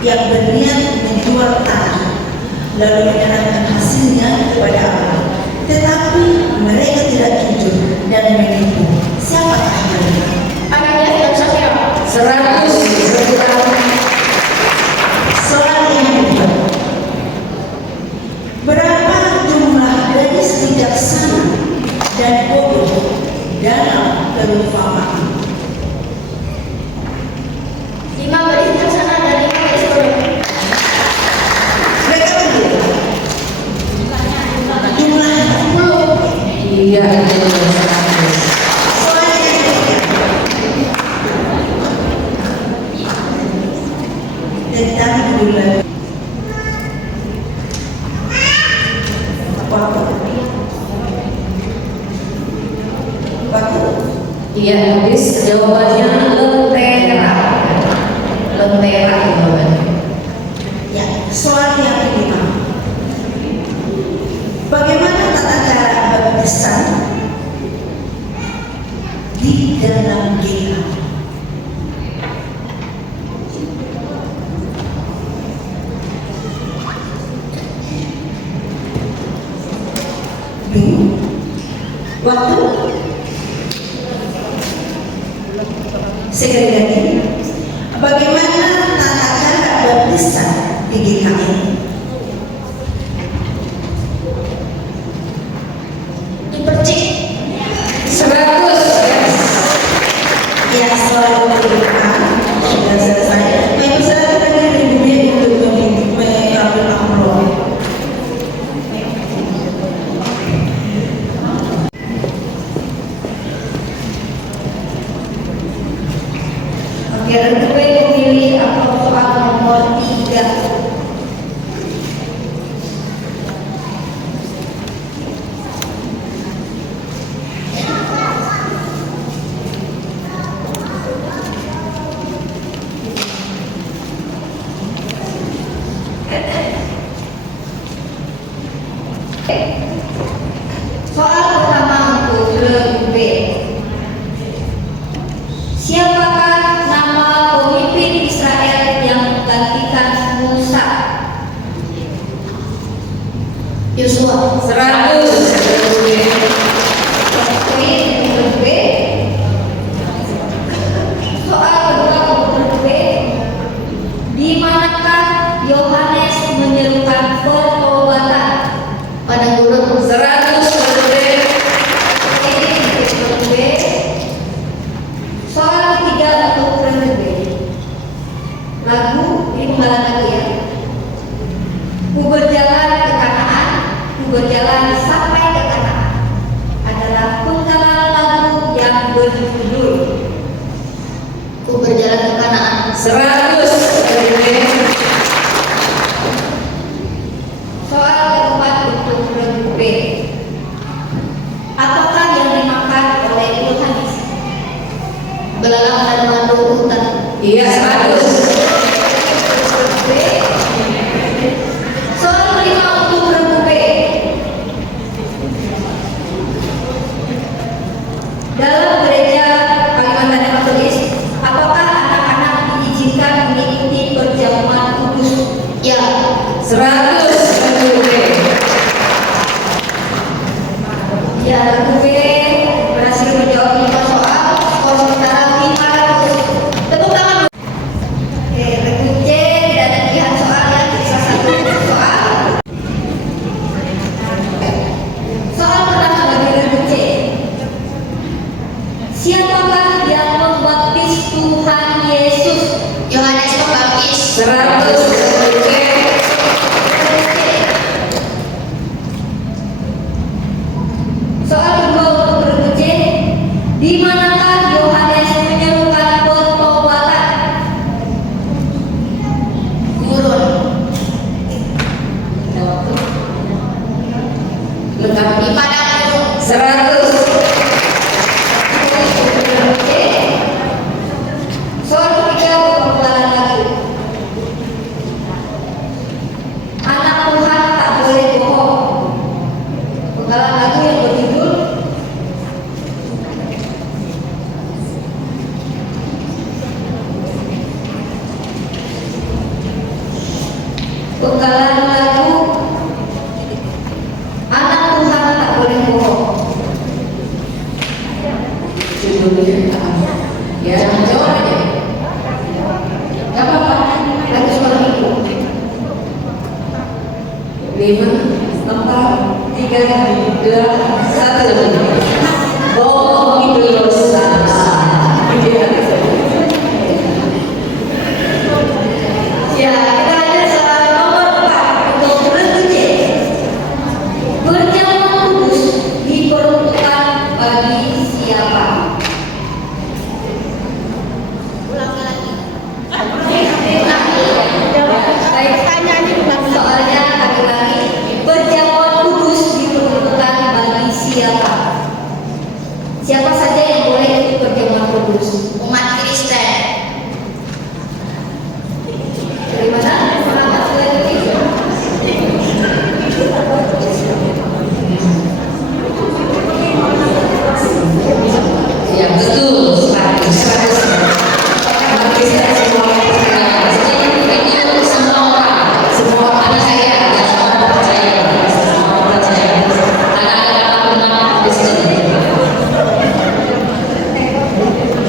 yang berniat menjual tanah lalu menyerahkan hasilnya kepada Allah, tetapi mereka tidak jujur dan menipu. Siapakah mereka? Anaknya tidak saya 100 soal yang kedua. Berapa jumlah gadis bijaksana dan bodoh dalam perumpamaan? 5 gadis bijaksana dan 5 gadis bodoh. Mereka berdua. Jumlah 10. Iya. Soal yang ketiga. Tentang bulan. Waktu. Iya, habis jawabannya lentera. Lentera jawabannya. Ya, soal yang kelima. Bagaimana tata cara baptisan di dalam GKI? Waktu. Sekali lagi, bagaimana tata cara baptisan di GKI? Dipercik 100. Ya, soal kelima sudah selesai. Baik, saya tadi lebih untuk mengambil amplop. Oke, gue memilih amplop soal nomor 3. Soal pertama untuk grup B. Siapakah nama pemimpin Israel yang menggantikan Musa? Yosua 100. Grup B. Soal kedua untuk grup B. Di manakah Yohanes menyerukan pertobatan? Pada guru 100. Soal ketiga untuk grup B. Lagu ini penggalan lagu ya. Ku berjalan ke Kanaan, ku berjalan sampai ke Kanaan adalah penggalan lagu yang berjudul Ku berjalan ke Kanaan 100. Soal keempat untuk grup B. Apakah yang dimakan oleh Yohanes? Belalang dan mandu hutan. Iya, 100. B. Soal kelima untuk grup B. Dalam gereja Kalimantan yang tertulis, apakah anak-anak diizinkan mengikuti perjamuan kudus? Ya, 100. Ya, grup B berhasil menjawab 5 soal. Skor sementara 500. Tepuk tangan. Oke, grup C tidak ada pilihan soal ya, sisa 1 soal. Soal pertama bagi grup C. Siapakah yang membaptis Tuhan Yesus? Yohanes Pembaptis 100. Soal kedua untuk grup C. Di manakah Yohanes menyerukan pertobatan? Gurun. Lengkap di padang gurun 100. Soal ketiga penggalan lagu. Anak Tuhan tak boleh bohong. Penggalan lagu yang berjudul Ya, jawab aja. Gak apa-apa. Lagi sekolah minggu. 5, 4, 3, 2, 1. Bohong itu dosa. Ya, kita lanjut soal nomor 4 untuk regu C. Perjamuan kudus diperuntukkan bagi siapa? Ulangi lagi. Soalnya lagi-lagi perjamuan kudus diperuntukkan bagi siapa? Siapa saja yang boleh ikut perjamuan kudus? Umat Kristen. Dari mana? Umat Kristen. Ya betul, 100. Umat Kristen semua semua ada saya, semua percaya, anak-anak umat Kristen.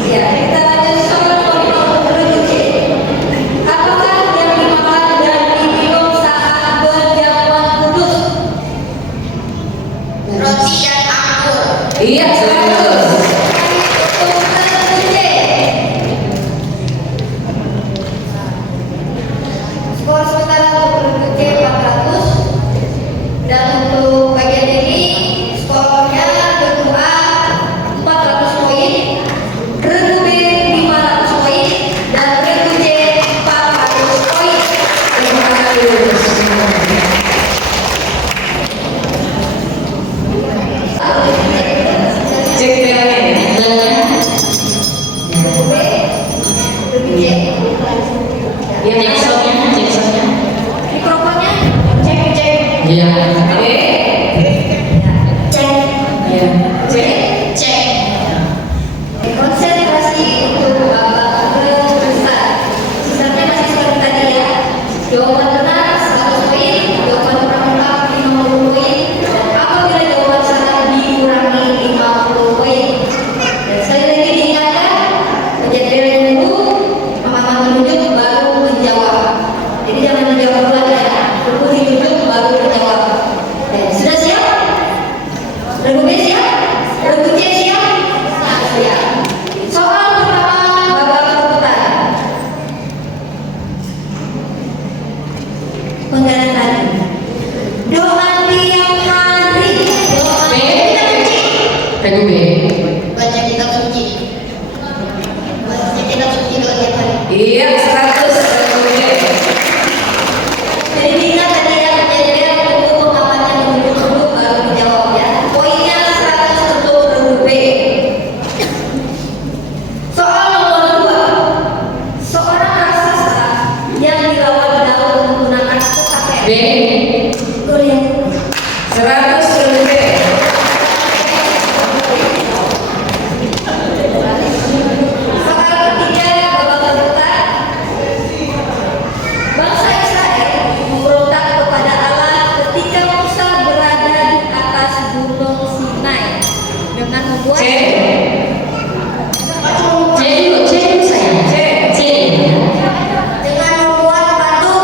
Ya, kita lanjut soal nomor 7. Apakah yang dimakan dan diminum saat perjamuan kudus? Roti dan anggur. Iya, 100. Skor sementara untuk C 400 dan untuk bagian ini skornya regu A 400 poin, regu B 500 poin, dan regu C 400 poin. Terima kasih. Cek regu B, regu C. Ya, cek soundnya. Mikrofonnya cek. Iya. Cek. Konsentrasi untuk besar. Sisanya masih seperti tadi ya. Jawaban benar 100 poin, jawaban kurang lengkap 50 poin. Apabila jawaban salah dikurangi 50 poin. Dan sekali lagi diingatkan, kejadian itu mama menunjuk baru menjawab. Jadi jangan menjawab dulu ya. Tunggu ditunjuk baru menjawab. Sudah siap? Regu B siap? Regu C siap? Siap. Soal pertama babak perebutan. Penggalan tadi. Doa tiap hari. Doa kitab suci. Regu B. Baca kitab suci. Baca kitab suci doa tiap hari. Iya, 100. Jadi diingat tadi ya kejadian untuk pemahaman menunjuk dulu baru menjawab ya. Poinnya 100 untuk regu B. Soal nomor 2. Seorang raksasa yang dilawan Daud menggunakan tongkat. B. Betul ya. 100 regu B. Soal ketiga babak perebutan. Bangsa Israel memberontak kepada Allah ketika Musa berada di atas gunung Sinai dengan membuat dengan membuat batu.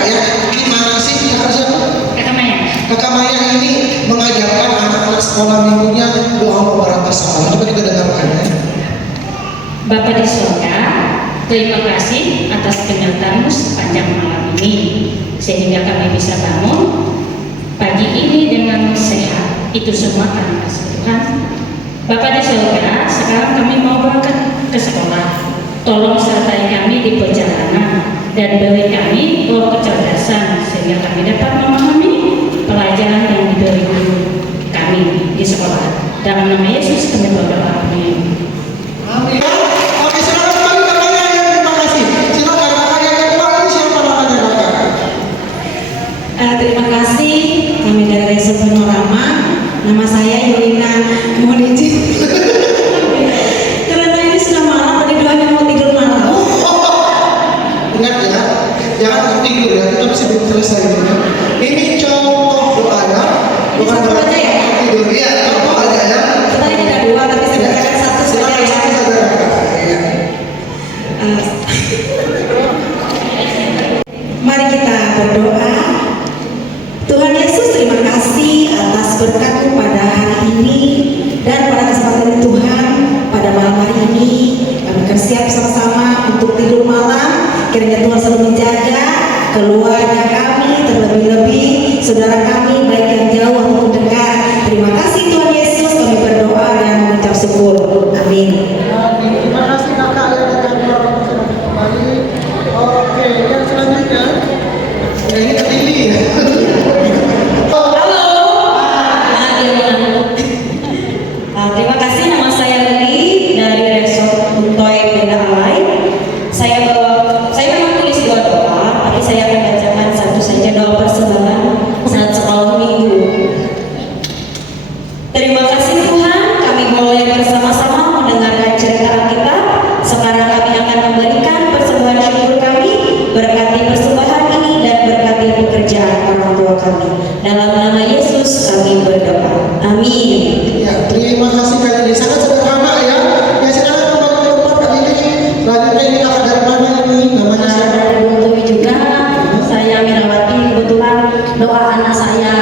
kakak ya, gimana sih kakak siapa? Kakak Maya ini mengajarkan anak-anak sekolah minggunya doa pemberantas salah. Coba kita dengarkan ya. Bapa di surga, terima kasih atas kenyataanmu sepanjang malam ini, sehingga kami bisa bangun pagi ini dengan sehat. Itu semua karena kasih Tuhan. Bapa di surga, sekarang kami mau berangkat ke sekolah. Tolong sertai kami di perjalanan dan beri kami roh kecerdasan sehingga kami dapat memahami pelajaran yang diberi guru kami di sekolah. Dalam nama Yesus kami berdoa. Amin. Amin. Oke, silakan kembali kakaknya ya, terima kasih. Silakan kakak yang kedua, ini siapa namanya kakak? Terima kasih, kami dari Resort Panorama. Nama saya Yulina. Mohon izin. Karena ini sudah malam, tadi doanya mau tidur malam. Ingat ya, jangan tidur ya, kita masih belum selesai ya. Ini contoh doanya, bukan berarti tidur ya, contoh aja ya. Tadi tidak dua, tapi saya bacakan satu saja ya. Mari kita berdoa. Tuhan Yesus, terima kasih atas berkat-Mu pada hari ini dan pada kesempatan Tuhan pada malam hari ini. Kami akan siap sama-sama untuk tidur malam. Kiranya Tuhan selalu menjaga keluarga kami, terlebih-lebih saudara kami baik yang jauh maupun dekat. Terima kasih Tuhan Yesus, kami berdoa dan mengucap syukur. Amin. Terima kasih kakak yang dari orang kembali. Oke, yang selanjutnya, ya ini terpilih ya. Terima kasih, nama saya Lili dari Resort Untoy Benda Alay. Saya memang tulis dua doa, tapi saya akan bacakan satu saja, doa persembahan saat sekolah minggu. Terima kasih Tuhan, kami boleh bersama-sama mendengarkan cerita kita. Sekarang kami akan memberikan persembahan syukur kami. Berkati persembahan ini dan berkati pekerjaan orang tua kami. Dalam nama Yesus kami berdoa. Amin. Ya, terima kasih kali ini sangat sederhana ya. Ya silakan kembali ke tempat kali ini. Selanjutnya ini kakak dari mana ini? Namanya siapa? Dari Buntuwi juga. Saya Mirawati, kebetulan doa anak saya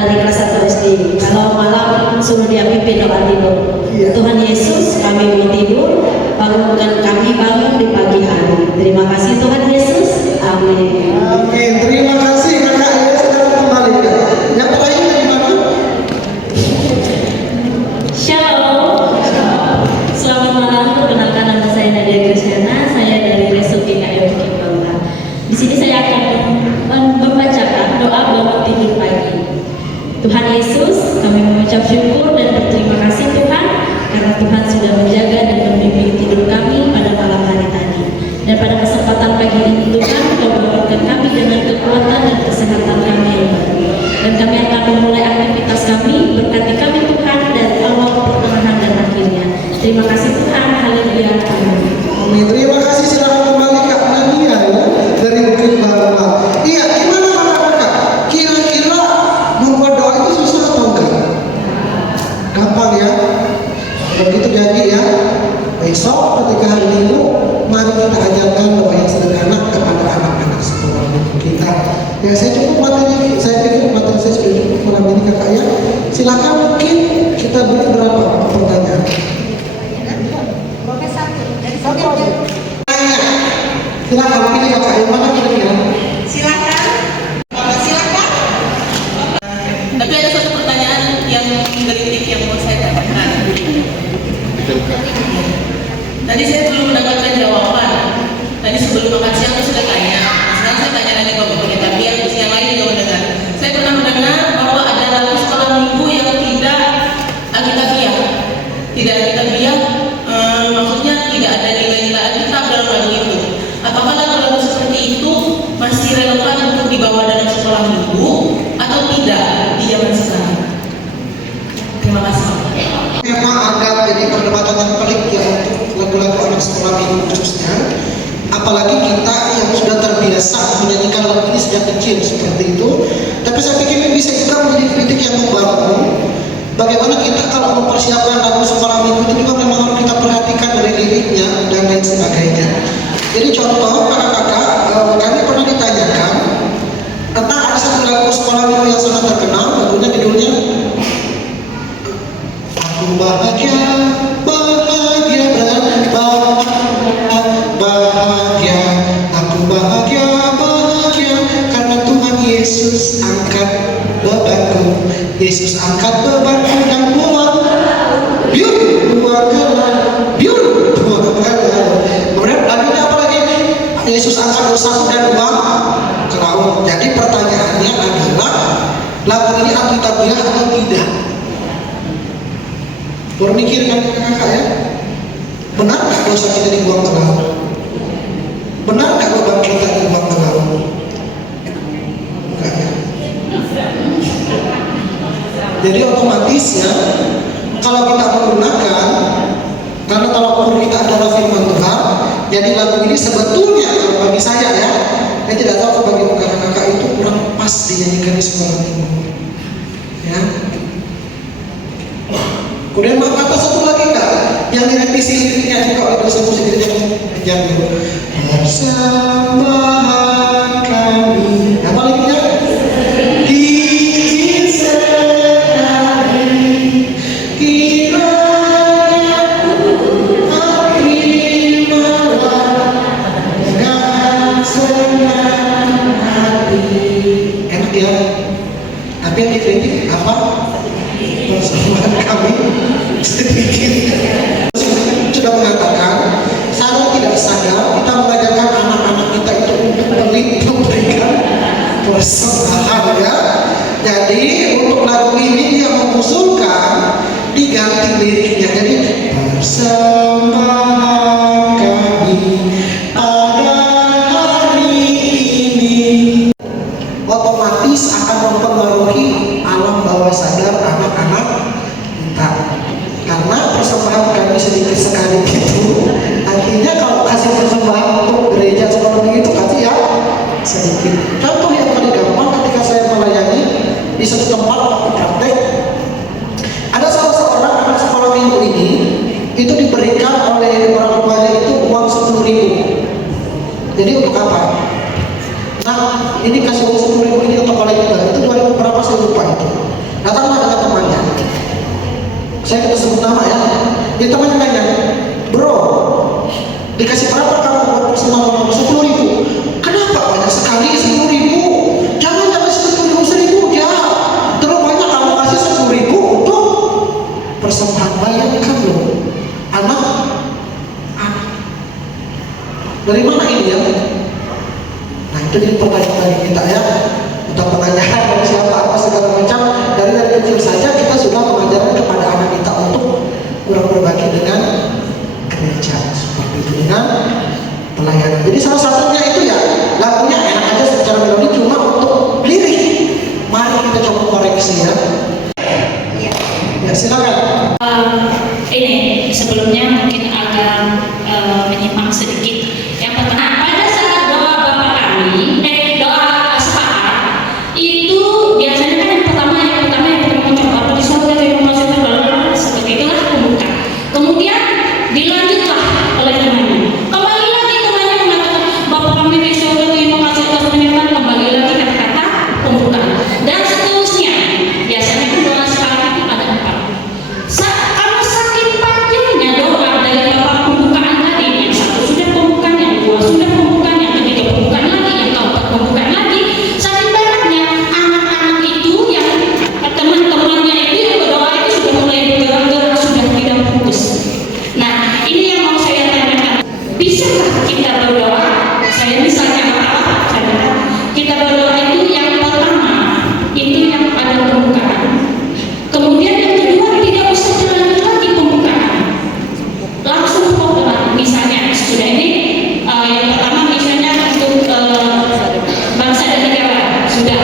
dari kelas 1 SD. Kalau malam suruh dia pimpin doa tidur. Iya. Tuhan Yesus, kami mau tidur, bangunkan kami bangun di pagi hari. Terima kasih Tuhan Yesus. Amin. Amin. Terima kasih kakak ya. Silakan kembali ya. Yang terakhir dari mana? Shalom. Selamat malam, perkenalkan nama saya Nadia Kristiana, saya dari Resort GKI Bukit Bangla. Di sini saya akan membacakan doa bangun tidur pagi. Tuhan Yesus, kami mengucap syukur dan berterima kasih Tuhan karena Tuhan sudah menjaga dan membimbing tidur kami pada malam hari tadi. Dan pada kesempatan pagi ini Tuhan, Kau bangunkan kami dengan kekuatan dan kesehatan kami yang baru. Dan kami akan memulai aktivitas kami, berkati kami Tuhan dari awal, pertengahan dan akhirnya. Terima kasih Tuhan, haleluya, amin. Amin. Terima kasih, silakan kembali Kak Nadia ya dari Bukit Bangla. Iya, gimana kakak? Kira-kira membuat doa itu susah atau enggak? Gampang ya. Begitu jadi ya. Besok ketika hari Minggu, mari kita ajarkan doa yang sederhana kepada anak-anak sekolah minggu kita. Ya saya cukup materi, saya pikir materi saya sudah cukup malam ini kakak ya. Silakan mungkin kita beri berapa pertanyaan. Silakan pilih kakak yang mana kira-kira? Silakan. Silakan. Tapi ada satu pertanyaan yang menggelitik yang mau saya tanyakan. Tadi saya belum mendapatkan jawaban. Tadi sebelum makan siang saya sudah tanya. Sekarang saya tanya lagi ke Bapak kita biar yang lain juga mendengar. Saya pernah mendengar bahwa ada lagu sekolah minggu yang tidak alkitabiah. Tidak alkitabiah, maksudnya tidak ada nilai-nilai Alkitab dalam lagu itu. Apakah lagu-lagu seperti itu masih relevan untuk dibawa dalam sekolah minggu atau tidak di zaman sekarang? Terima kasih. Memang ada jadi perdebatan yang pelik ya untuk lagu-lagu anak sekolah minggu khususnya. Apalagi kita yang sudah terbiasa menyanyikan lagu ini sejak kecil seperti itu. Tapi saya pikir ini bisa juga menjadi kritik yang membangun. Bagaimana kita kalau mempersiapkan lagu sekolah minggu itu juga memang harus kita perhatikan dari liriknya dan lain sebagainya. Jadi contoh kakak-kakak, kami pernah ditanyakan Yesus angkat bebanku, Yesus angkat bebanku dan buang ke laut, buang ke laut. Kemudian lagunya apa lagi? Yesus angkat dosaku dan buang ke laut. Jadi pertanyaannya adalah, lagu ini alkitabiah atau tidak? Baru mikir kan kakak ya? Benarkah dosa kita dibuang ke laut? Benarkah beban kita dibuang ke laut? Enggak ya? Jadi otomatis ya, kalau kita menggunakan, karena tolak ukur kita adalah firman Tuhan, jadi lagu ini sebetulnya kalau bagi saya ya, saya tidak tahu bagi kakak-kakak itu kurang pas dinyanyikan di sekolah minggu. Ya. Kemudian mau kata satu lagi enggak? Yang direvisi liriknya juga oleh dosen musik yang persembahan kami. Apa liriknya? Enak ya? Tapi yang dikritik apa? Persembahan kami sedikit. Sudah mengatakan, sadar tidak sadar kita mengajarkan anak-anak kita itu untuk memberikan persembahan ya. Jadi untuk lagu ini dia mengusulkan diganti liriknya, jadi persembahan kami pada hari ini. Otomatis akan mempengaruhi alam bawah sadar anak-anak kita, karena persembahan kami sedikit sekali gitu. Artinya kalau kasih persembahan untuk gereja seperti itu kasih ya sedikit. Contoh yang paling gampang ketika saya melayani di satu tempat waktu praktek, ada salah seorang anak sekolah minggu ini itu diberikan oleh orang tuanya itu uang 10.000. Jadi untuk apa? Nah, ini kasih uang 10.000 ini untuk oleh kita, itu 2.000 berapa saya lupa itu. Datanglah dengan temannya, saya kita sebut nama ya. Dia temannya tanya, bro, dikasih berapa kamu buat persembahan? 10.000. Kenapa banyak sekali 10.000? Jangan 10.000 ya. Terlalu banyak kamu kasih 10.000 untuk persembahan. Bayangkan loh, anak. Dari mana ini ya? Nah itu jadi pertanyaan dari kita ya. Untuk pengajaran dari siapa apa segala macam, dari kecil saja kita sudah mengajarkan kepada anak kita untuk kurang berbagi dengan gereja seperti itu, dengan pelayanan. Jadi salah satunya itu ya, lagunya enak aja secara melodi, cuma untuk lirik mari kita coba koreksi ya. Ya silakan. Ini sebelumnya mungkin agak menyimpang sedikit. Yang pertama, pada saat doa Bapak kami, doa sepakat itu biasanya kan yang pertama coba di surga yang masuk ke dalam seperti itulah pembuka. Kemudian dilanjutlah oleh temannya. Kembali lagi temannya mengatakan Bapak kami di surga terima kasih atas penyertaan. Kembali lagi kata-kata pembukaan dan seterusnya. Biasanya kan doa sepakat itu ada 4. Kalau saking panjangnya doa dari Bapak pembukaan tadi, yang satu sudah pembukaan, yang dua sudah pembukaan, yang ketiga pembukaan lagi, yang keempat pembukaan lagi, saking banyaknya anak-anak itu yang teman-temannya itu yang berdoa itu sudah mulai bergerak-gerak, sudah tidak fokus. Nah ini yang mau saya tanyakan, bisakah kita berdoa? Saya misalnya kita berdoa itu yang pertama itu yang ada pembukaan, kemudian yang kedua tidak usah dilanjut lagi pembukaan, langsung pembukaan. Misalnya sudah ini yang pertama misalnya untuk bangsa dan negara sudah,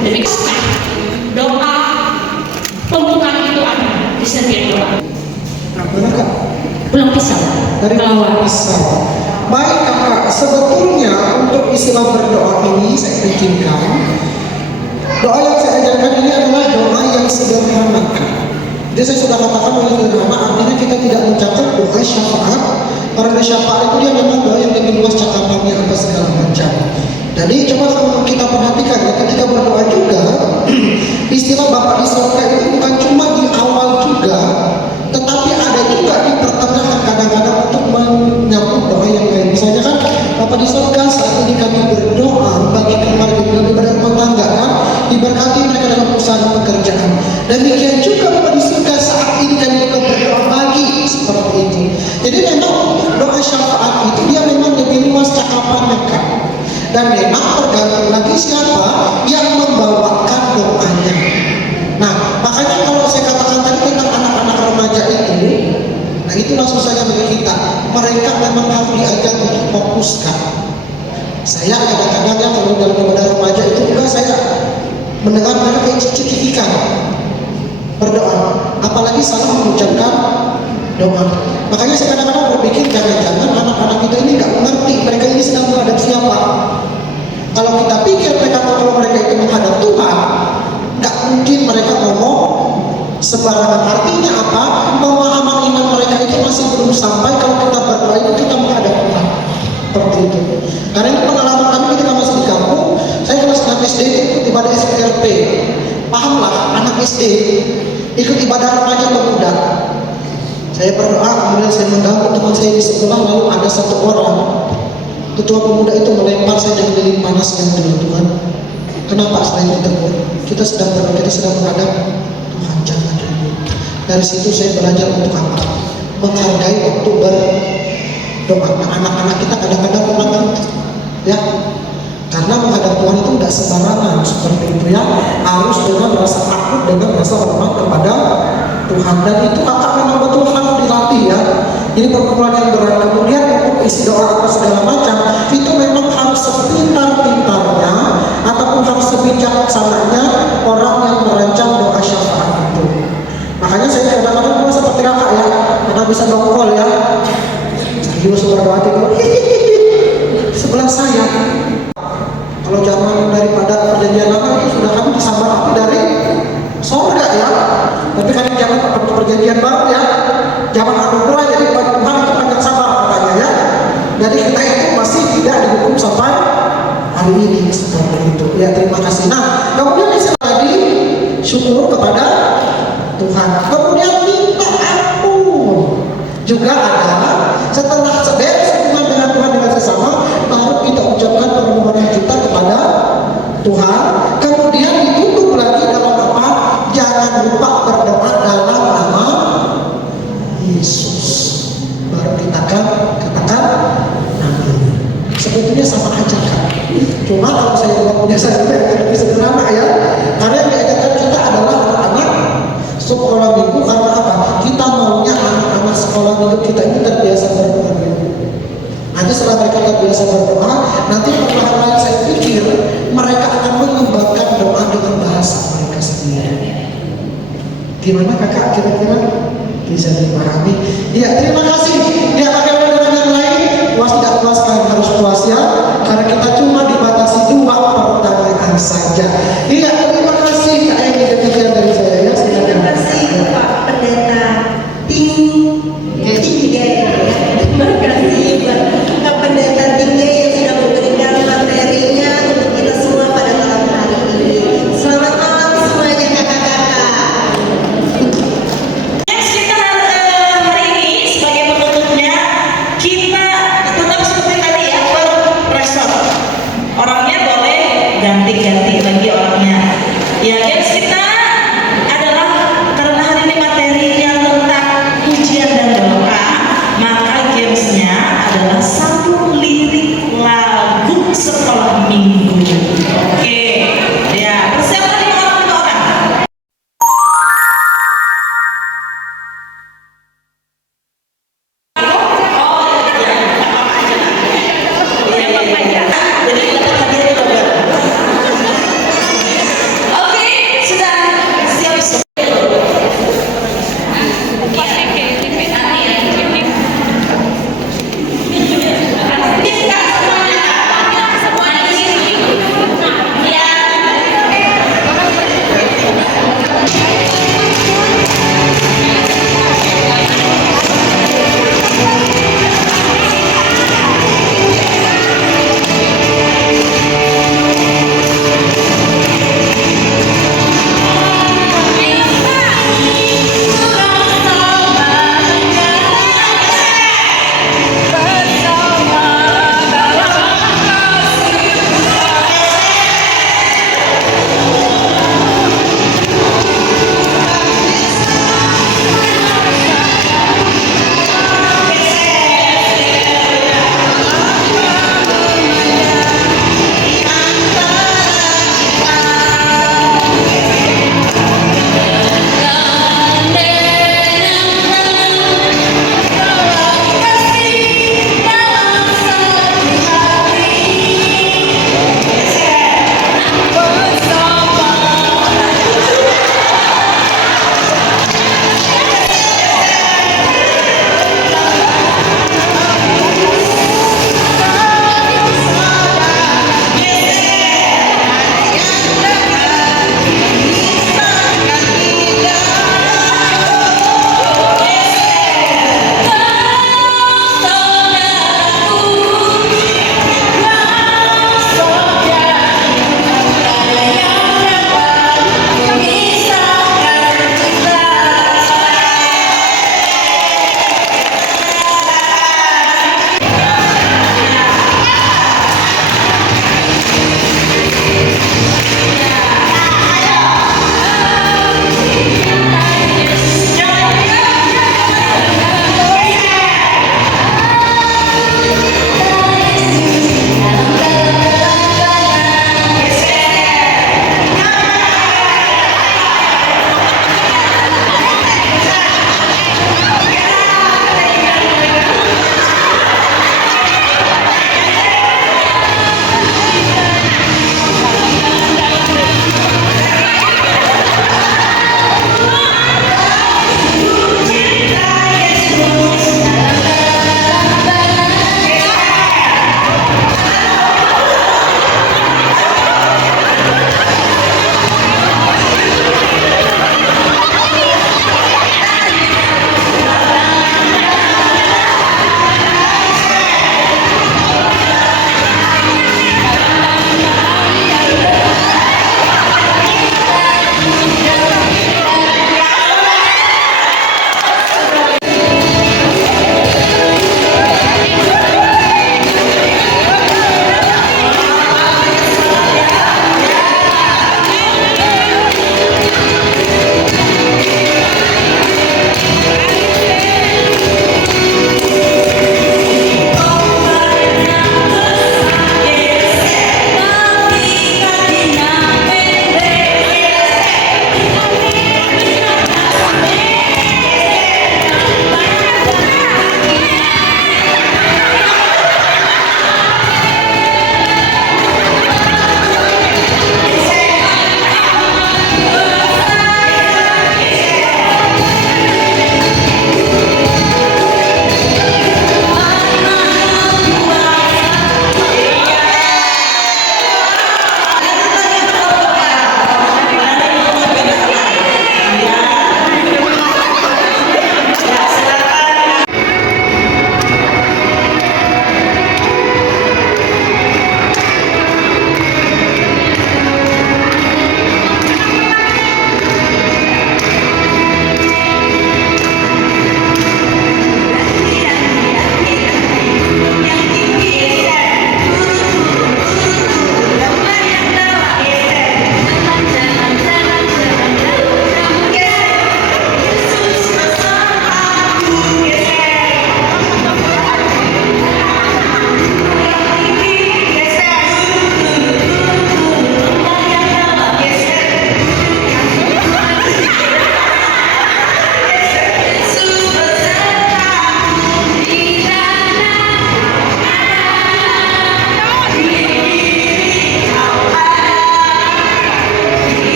demikian doa pembukaan itu ada di setiap doa. Benarkah? Pulang pisau Dari pulang pisau. Baik kakak, sebetulnya untuk istilah berdoa ini saya bikinkan, doa yang saya ajarkan ini adalah doa yang sederhana. Jadi saya sudah katakan bahwa sederhana artinya kita tidak mencakup doa syafaat, karena syafaat itu dia memang doa yang lebih luas cakapannya apa segala macam. Jadi coba kalau kita perhatikan ya, ketika berdoa juga istilah Bapak di surga itu bukan cuma di awal juga, tetapi ada juga di pertengahan kadang-kadang untuk menyambut doa yang lain. Misalnya kan Bapak di surga saat ini kami berdoa bagi keluarga kami berumah tangga diberkati mereka dalam usaha dan pekerjaan. Demikian juga Bapak Disuka saat ini kami juga berdoa bagi seperti itu. Jadi memang doa syafaat itu dia memang lebih luas cakapannya Kak. Dan memang tergantung lagi siapa yang membawakan doanya. Nah, makanya kalau saya katakan tadi tentang anak-anak remaja itu, nah itu langsung saja bagi kita. Mereka memang harus diajak untuk fokus Kak. Saya kadang-kadang ya kalau dalam ibadah remaja itu juga saya mendengar mereka kayak cekik-cekikan berdoa, apalagi salah mengucapkan doa. Makanya saya kadang-kadang berpikir jangan-jangan anak-anak kita ini nggak mengerti mereka ini sedang menghadap siapa. Kalau kita pikir mereka kalau mereka itu menghadap Tuhan, nggak mungkin mereka ngomong sembarangan. Artinya apa? Pemahaman iman mereka itu masih belum sampai kalau kita berdoa itu kita menghadap Tuhan. Seperti itu. Karena ini pengalaman kami ketika masih di kampung, saya kelas 6 SD ikut ibadah SPRP. Pahamlah anak SD ikut ibadah remaja pemuda. Saya berdoa, kemudian saya mengganggu teman saya di sekolah, lalu ada satu orang ketua pemuda itu melempar saya dengan lilin panas yang dengan Tuhan. Kenapa saya ditegur? Kita sedang berdoa, kita sedang menghadap Tuhan, jangan dulu. Dari situ saya belajar untuk apa? Menghargai waktu berdoa. Anak-anak kita kadang-kadang kurang ya, karena menghadap Tuhan itu tidak sembarangan seperti itu ya, harus dengan rasa takut, dengan rasa hormat kepada Tuhan. Dan itu kakak memang betul harus dilatih ya. Ini perkumpulan yang berat. Kemudian untuk isi doa apa segala macam itu memang harus sepintar-pintarnya ataupun harus sebijaksananya orang yang merancang doa syafaat itu. Makanya saya kadang-kadang juga seperti kakak ya, karena bisa dongkol ya. Serius berdoa itu sebelah saya. Kalau zaman daripada perjanjian lama itu sudah kami disambar api dari surga ya. Tapi kan zaman perjanjian baru ya, zaman anugerah, jadi Tuhan itu banyak sabar katanya ya. Jadi kita itu masih tidak dihukum sampai hari ini seperti itu. Ya terima kasih. Nah kemudian bisa tadi syukur kepada Tuhan. Kemudian minta ampun juga ada. Setelah beres hubungan dengan Tuhan dengan sesama, baru kita ucapkan permohonan kita kepada Tuhan. Kemudian ditutup lagi dalam apa? Jangan lupa berdoa dalam nama Yesus. Baru kita akan katakan amin. Sebetulnya sama aja kan. Cuma kalau saya punya saya lebih sederhana ya. Karena yang diajarkan kita adalah anak-anak sekolah minggu. Karena apa? Kita maunya anak-anak sekolah minggu kita ini terbiasa berdoa dulu. Nanti setelah mereka terbiasa berdoa, nanti perlahan-lahan saya pikir mereka akan mengembangkan doa dengan bahasa mereka sendiri. Gimana kakak kira-kira bisa dipahami? Ya terima kasih. Ya bagaimana dengan yang lain? Puas tidak puas kalian harus puas ya. Karena kita cuma dibatasi 2 pertanyaan saja. Iya terima kasih. Ini demikian dari saya ya. Terima kasih Pak Pendeta Tinggi. Terima kasih Pak Pendeta Tinggi yang sudah memberikan materinya untuk kita semua pada malam hari ini. Selamat malam semuanya kakak-kakak. Kita hari ini sebagai penutupnya kita tetap seperti tadi ya, resort. Orangnya boleh ganti-ganti lagi orangnya. Ya guys, kita adalah karena hari ini materinya tentang pujian dan doa, maka gamesnya adalah 1 lirik lagu sekolah minggu. Oke, ya persiapan 5 orang. Oke,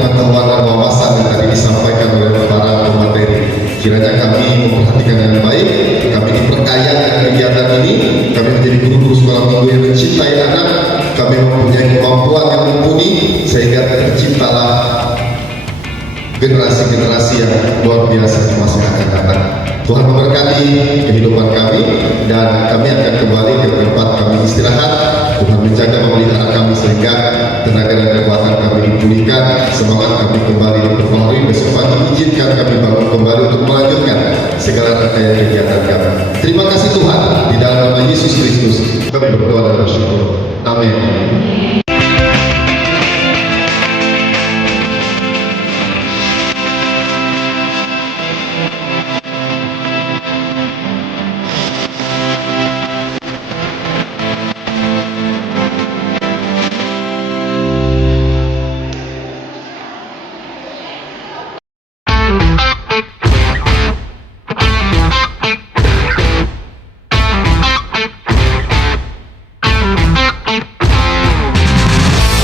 pengetahuan dan wawasan yang tadi disampaikan oleh para pemateri. Kiranya kami memperhatikan dengan baik, kami diperkaya dengan kegiatan ini, kami menjadi guru-guru sekolah minggu yang mencintai anak, kami mempunyai kemampuan yang mumpuni, sehingga terciptalah generasi-generasi yang luar biasa di masa yang akan datang. Tuhan memberkati kehidupan kami, dan kami akan kembali ke tempat kami istirahat. Tuhan menjaga memelihara kami sehingga tenaga dan kekuatan kami dipulihkan, semangat kami kembali diperbaharui. Besok pagi izinkan kami bangun kembali untuk melanjutkan segala rangkaian kegiatan kami. Terima kasih Tuhan, di dalam nama Yesus Kristus kami berdoa dan bersyukur. Amin.